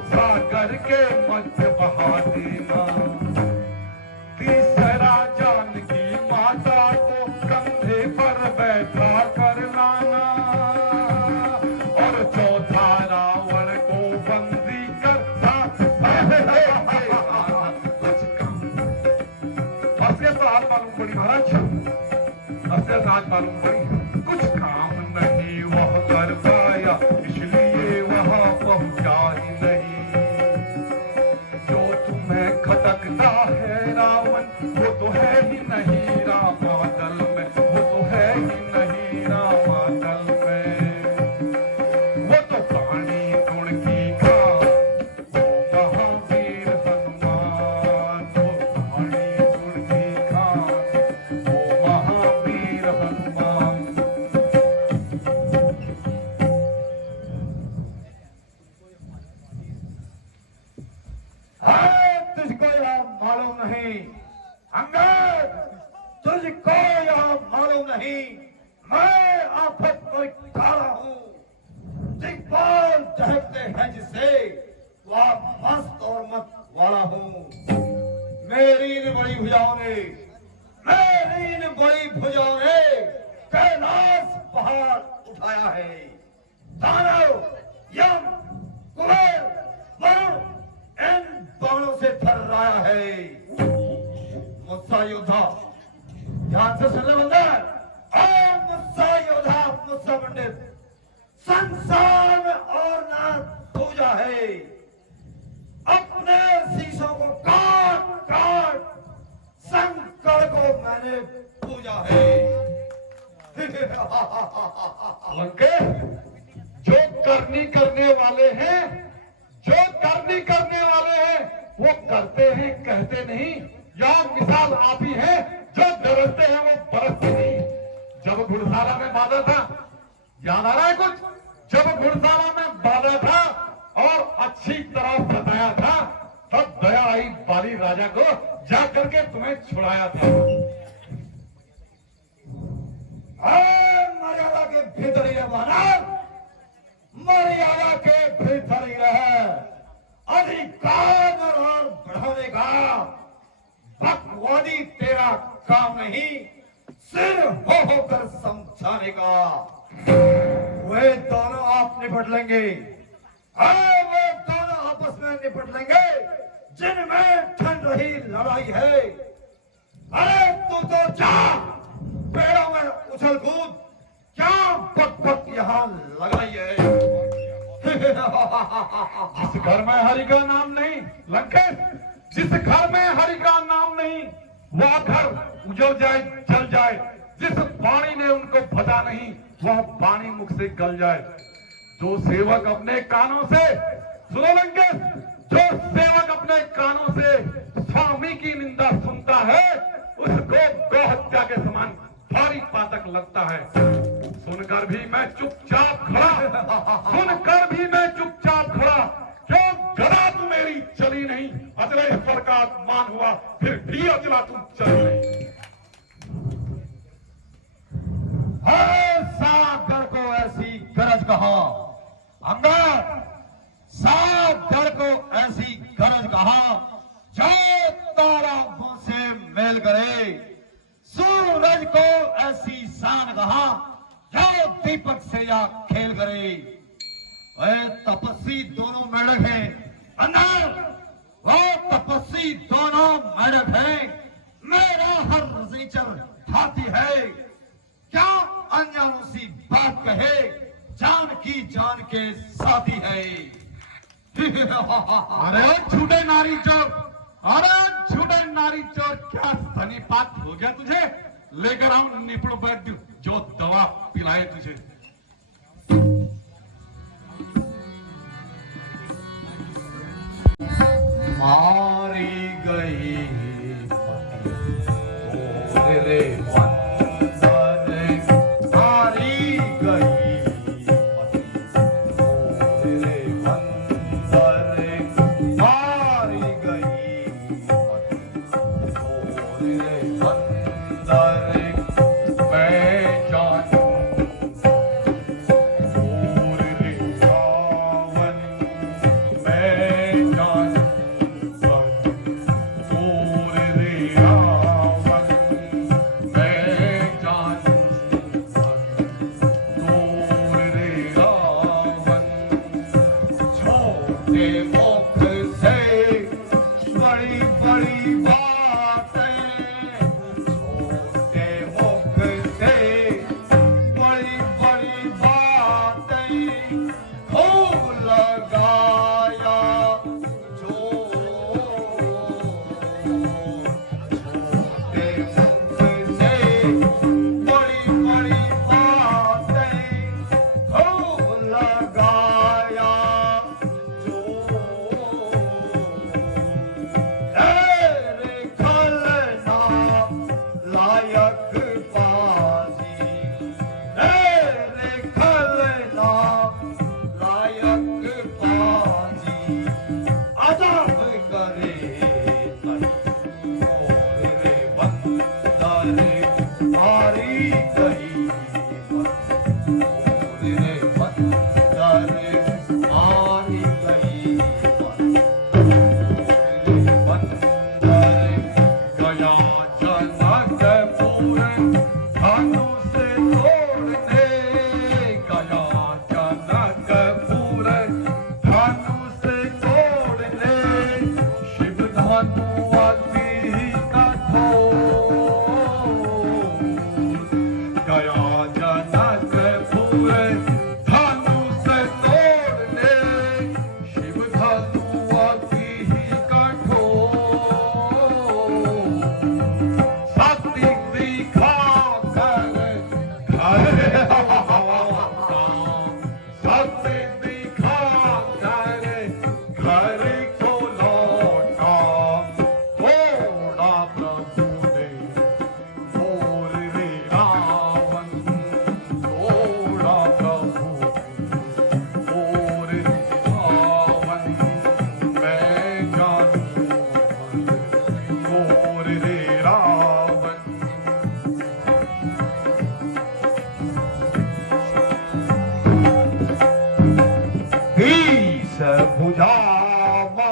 सागर के मध्य बहा देना। तीसरा जानकी माता को कंधे पर बैठा कर लाना, और चौथा रावण को बंदी कर असलियत तो हाथ मालूम पड़ी महाराज, असलियत आज मालूम पड़ी। कुछ काम नहीं वह कर पाया, इसलिए वहां पहुंचा ही नहीं। जो तुम्हें खटकता है रावण, वो तो है ही नहीं रामादल में, वो तो है ही नहीं रामादल में। वो तो प्राणी गुण की खान, वो महावीर हनुमान। वो प्राणी गुण की खान, वो महावीर हनुमान। तुझको यह मालूम नहीं अंगद, तुझको यह मालूम नहीं मैं आफत को काला हूँ। दिग्बाल चहकते हैं जिससे वह मस्त और मत वाला हूँ। मेरी इन बड़ी भुजाओं ने, मेरी इन बड़ी भुजाओं ने कैलाश पहाड़ उठाया है। दानव, यम, कुबेर, वरुण इन बाणों से थर्राया है। मुस्सा योद्धा ध्यान से सुन ले बंदर, और मुस्सा योद्धा मुस्सा पंडित संसार में और ना पूजा है। अपने शीशों को काट काट शंकर को मैंने पूजा है। लंकेश, जो करनी करने वाले हैं, जो करनी करने वाले हैं वो करते हैं, कहते नहीं। यहाँ मिसाल आप ही है, जो गरजते हैं वो बरसते नहीं। जब घुड़साला में बांधा था, याद आ रहा है कुछ? जब घुड़साला में बांधा था और अच्छी तरह बताया था, तब दया आई बाली राजा को, जा करके तुम्हें छुड़ाया था। मर्यादा के भीतर ही रह, मर्यादा के भीतर ही रह। अधिकार और बढ़ाने का बकवादी तेरा काम नहीं, सिर होकर समझाने का। वे दोनों आप निपट लेंगे, वे दोनों आपस में निपट लेंगे जिनमें ठन रही लड़ाई है। अरे तू तो जा पेड़ों में उछल कूद, क्या बक बक यहाँ लगाई है। जिस घर में हरि का नाम नहीं, लंकेश, जिस घर में हरि का नाम नहीं वह घर उजड़ जाए, जल जाए। जिस वाणी ने उनको भजा नहीं, वह वाणी मुख से गल जाए। जो सेवक अपने कानों से, सुनो लंकेश, जो सेवक अपने कानों से स्वामी की निंदा सुनता है, उसको गौ हत्या के समान भारी पातक लगता है। सुनकर भी मैं चुपचाप खड़ा, सुनकर भी मैं चुपचाप खड़ा। क्यों गदा तू मेरी चली नहीं, अचलेश्वर का अपमान हुआ, फिर भी अचला तू चली नहीं। सागर को ऐसी गरज कहा अंगद, सागर को ऐसी गरज कहा जो ताराओं से मेल करे। सूरज को ऐसी शान कहा जो दीपक से या खेल करे। वे तपस्वी दोनों मेढक हैं अंदर, वो तपस्वी दोनों मेढक हैं। मेरा हर रजीचर हाथी है, क्या अनजानों सी बात कहे, जान की जान के साथी है। अरे झूठे नारी चोर, अरे झूठे नारी चोर, क्या सनीपात हो गया तुझे? लेकर हम निपुण वैद्य जो दवा पिलाए तुझे। मारी गई तेरे बंदर, मारी गई तेरे बंदर, मारी गई तेरे बंदर। मैं जानूं और रे रावण, मैं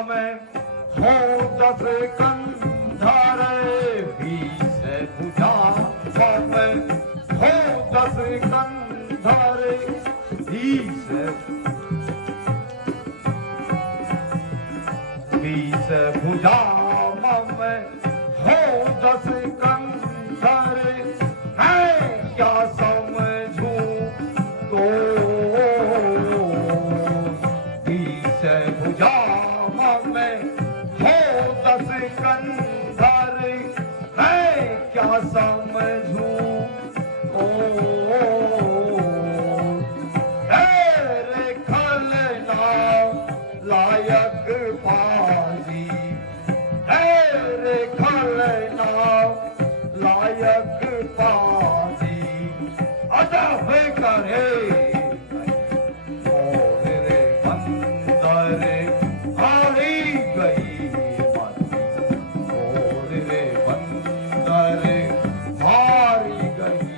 में हो 10 कंधर 20 भुजा में हो 10 कंधर 20 भुजा में हो 10 कंधर है क्या समझूं तो 20 भुजा में हो 10 कंधर है क्या समझूं ओ रे खलना लायक बाजी रे खलना लायक बाजी अदब करे और रे बंदर हारी गई और रे बंदर हारी गई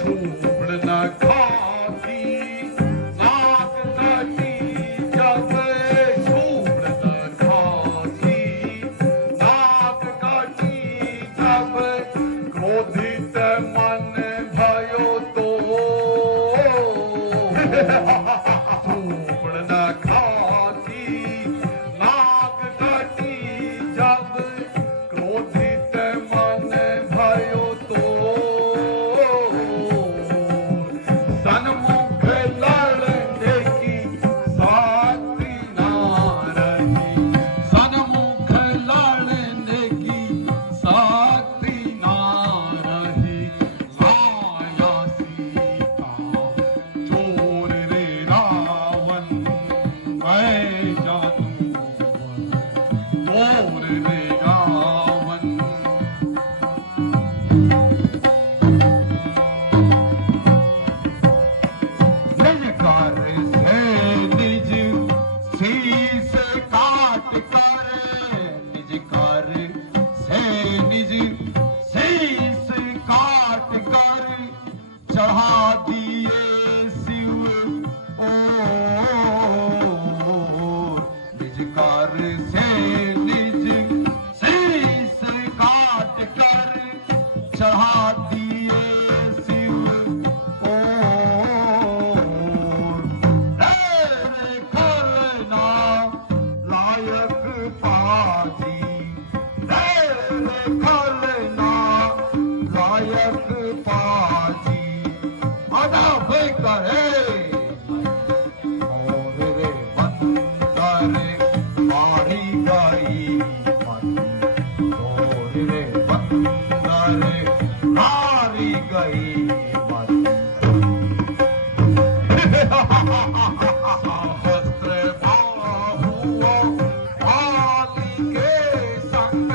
शुभ्र न खाती नाक कटी जब शुभ्र न खाती नाक कटी जब क्रोधित मन भयो तो शुभ्र न खाती नाक कटी जब क्रोधित मन भयो तो सन्मुख लड़ने की साथी ना रही सन्मुख लड़ने की साथी ना रही लाया सीता चोर रे रावण मैं जानू चोर रे रावण निज कार्य से निज शीश काट कर निज कार्य से निज शीश काट कर चढ़ा दिए शिव ओ निज कार्य से निज शीश काट कर चढ़ा दिए शिव ओ रे खलना लायक पाजी रे खलना लायक पाजी अदब करे और रे बंदर मारी गई और रे बंदर मारी गई सहस्त्र बाहुओं वाली के संग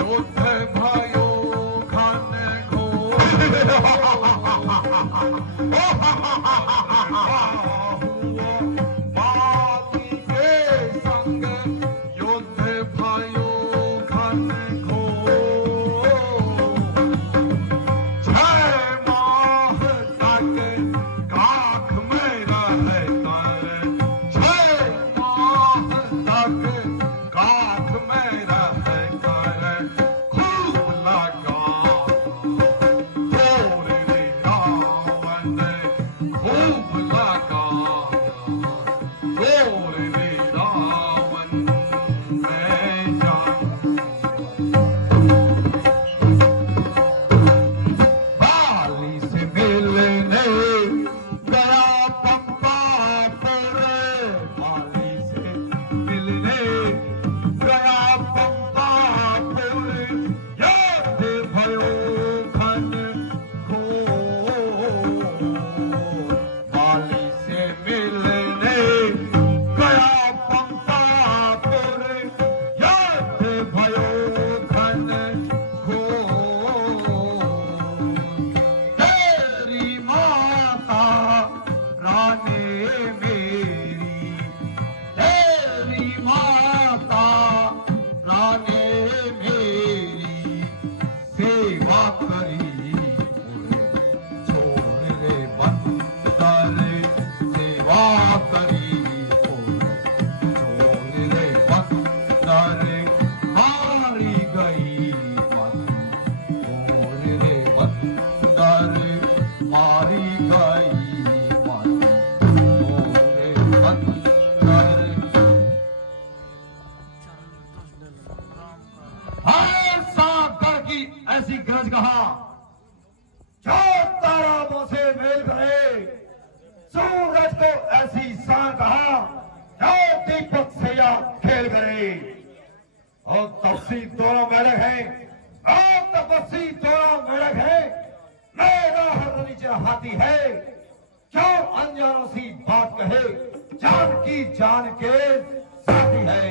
युद्ध भयो घन घोर वाली के संग युद्ध भयो घन घोर 6 माह तक काख में रहकर 6 माह तक काख में रहकर खूब लगा चोर रे रावण खूब लगा चोर रे रावण मैं जानू बाली से मिलने गया पंपापुर बाली से मिलने गया पंपापुर याद भयो घन घोर बाली से मिलने गया पंपापुर याद भयो घन घोर तेरी माता रानी मेरी तेरी माता रानी मेरी सेवा करी छोर रे बंदर सेवा तपस्वी दोनों मेढक हैं, और तपस्वी दोनों मेढक हैं। मेरा हर नीचे हाथी है, क्यों अनजानों सी बात कहे, जान की जान के साथी है।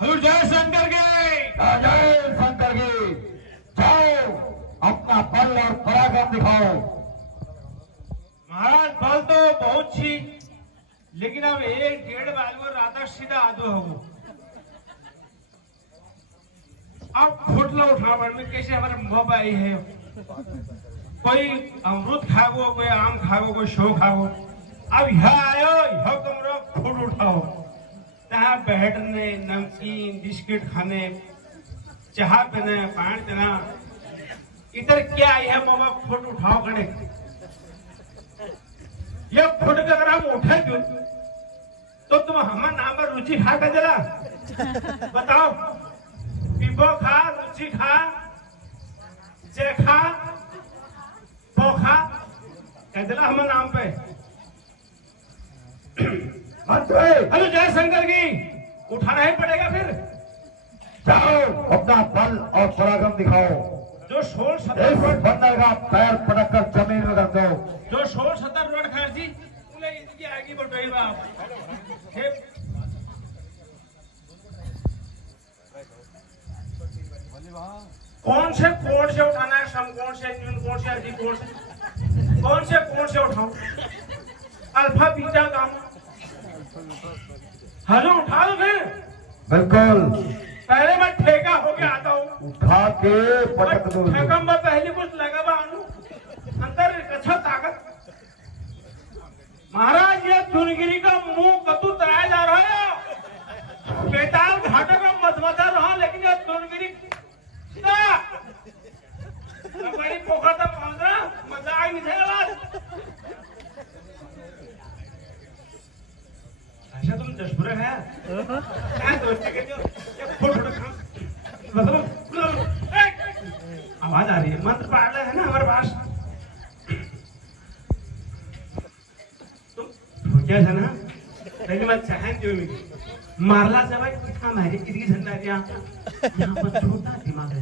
हजूर जय शंकर के। जय शंकर की। जाओ अपना बल और पराक्रम दिखाओ। महाराज बल तो बहुत छी, लेकिन अब 1-1.5 बार में राधा सीधा आदो हो। अब फुटला उठावन में कैसे हमारे मुंह पे आई है, कोई अमृत खागो, कोई आम खागो, कोई शो खागो। अब यहाँ आयो, यहाँ तुमरा फुट उठाओ, तहाँ बैठने नमकीन बिस्किट खाने, चाह पीने, पानी पीना। इधर क्या आई है मामा फुट उठाओ खड़े। ये फुट के अगर हम उठे क्यों, तो तुम हमारे नाम पर रुचि खा कर जरा बताओ। पीपो खा, रुचि खा, जेखा, पोखा कह दिला हमारे नाम पे। हेलो जय शंकर की, उठाना ही पड़ेगा फिर। जाओ अपना बल और पराक्रम दिखाओ। जो 16-17 बंदर का पैर पटक कर जमीन में रख दो। जो 16-17 रोड खर्ची उन्हें इसकी आगे बढ़ाई बाप। कौन से कोण से उठाना है, समकोण से, न्यूनकोण से, अधिकोण से, कौन से उठाऊं? Alpha beta gamma. हेलो उठा दो फिर। बिल्कुल पहले मैं ठेका होके आता हूँ, उठा के पटक दो। ठेका में पहले कुछ लगा बा अंदर अच्छा ताकत। महाराज ये दुर्गिरी का मुंह कतू तराया जा रहा है। बेताल घाटे का मधमता रहा, लेकिन ये दुर्गिरी बड़ी पोखर तक पहुंच रहा, मजा आई नहीं। आवाज आ रही है, मंत्र पढ़ रहे हैं ना हमारे पास। तो क्या है ना, पहले मैं चाहें जो मारला जब था मेरे किसी झंडा यहाँ पर छोटा दिमाग है।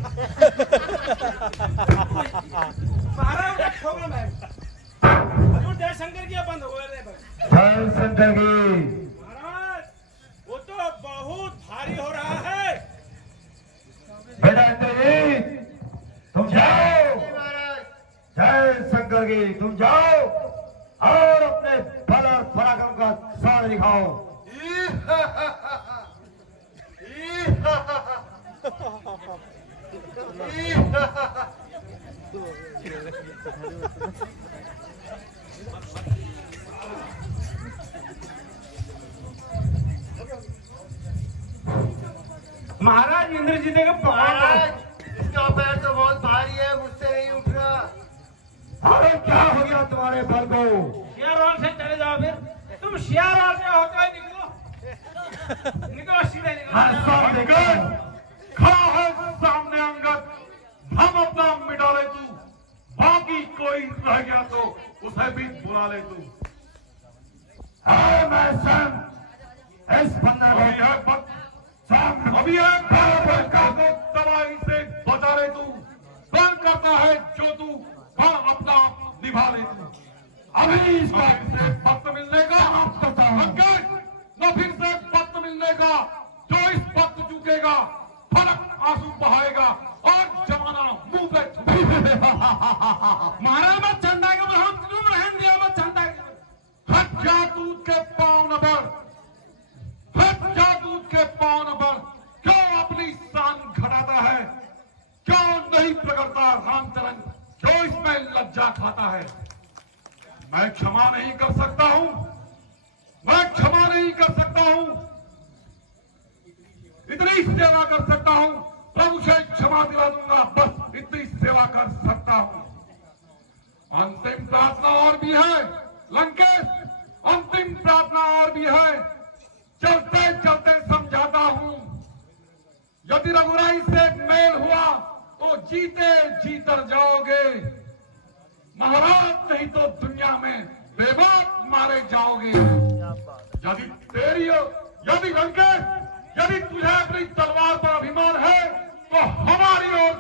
मारा उठा ठोका मैं। अरे जय शंकर की बंद हो गए रे भाई। जय शंकर की। महाराज वो तो बहुत भारी हो रहा है। बेटा इंद्र जी तुम जाओ। जय शंकर की, तुम जाओ और अपने बल और पराक्रम का सार दिखाओ। महाराज इंद्र जी देखो महाराज इसका पैर तो बहुत भारी है, मुझसे नहीं उठ रहा। अरे क्या हो गया तुम्हारे बल को? शेरवाल से चले जाओ फिर। तुम शेरवाल से होते हुए निकलो, निकलो सीधे निकलो। खड़ा है सामने अंगद, हम अपना मिटा ले तू, बाकी कोई रह गया तो उसे भी बुला ले तू। मैं स्वयं इस बंदर अभी है वक्त, अभी है को तबाही से बचा ले तू, बन करता है जो तू अपना आप निभा ले तू। अभी इस बात से वक्त मिलने का न फिर से वक्त मिलने का, जो इस वक्त चुकेगा फलक आंसू बहाएगा और जमाना मुंह पे महाराज मैं चंदा के हम क्यों रहन दिया, मैं चंदा के हट जा दूध के पाँव न बढ़, हट जा दूध के पाँव न बढ़। क्यों अपनी शान घटाता है, क्यों नहीं प्रकटता रामचरण, क्यों इसमें लज्जा खाता है। मैं क्षमा नहीं कर सकता हूं, मैं क्षमा नहीं कर सकता हूं, इतनी सेवा कर सकता हूं, प्रभु से क्षमा दिला दूंगा, बस इतनी सेवा कर सकता हूं। अंतिम प्रार्थना और भी है लंकेश, अंतिम प्रार्थना और भी है। चलते चलते समझाता हूं, यदि रघुराई से मेल हुआ तो जीते जीतर जाओगे, महाराज नहीं तो दुनिया में बेबाक मारे जाओगे। यदि लंकेश, यदि तुझे अपनी तलवार पर अभिमान है तो हमारी ओर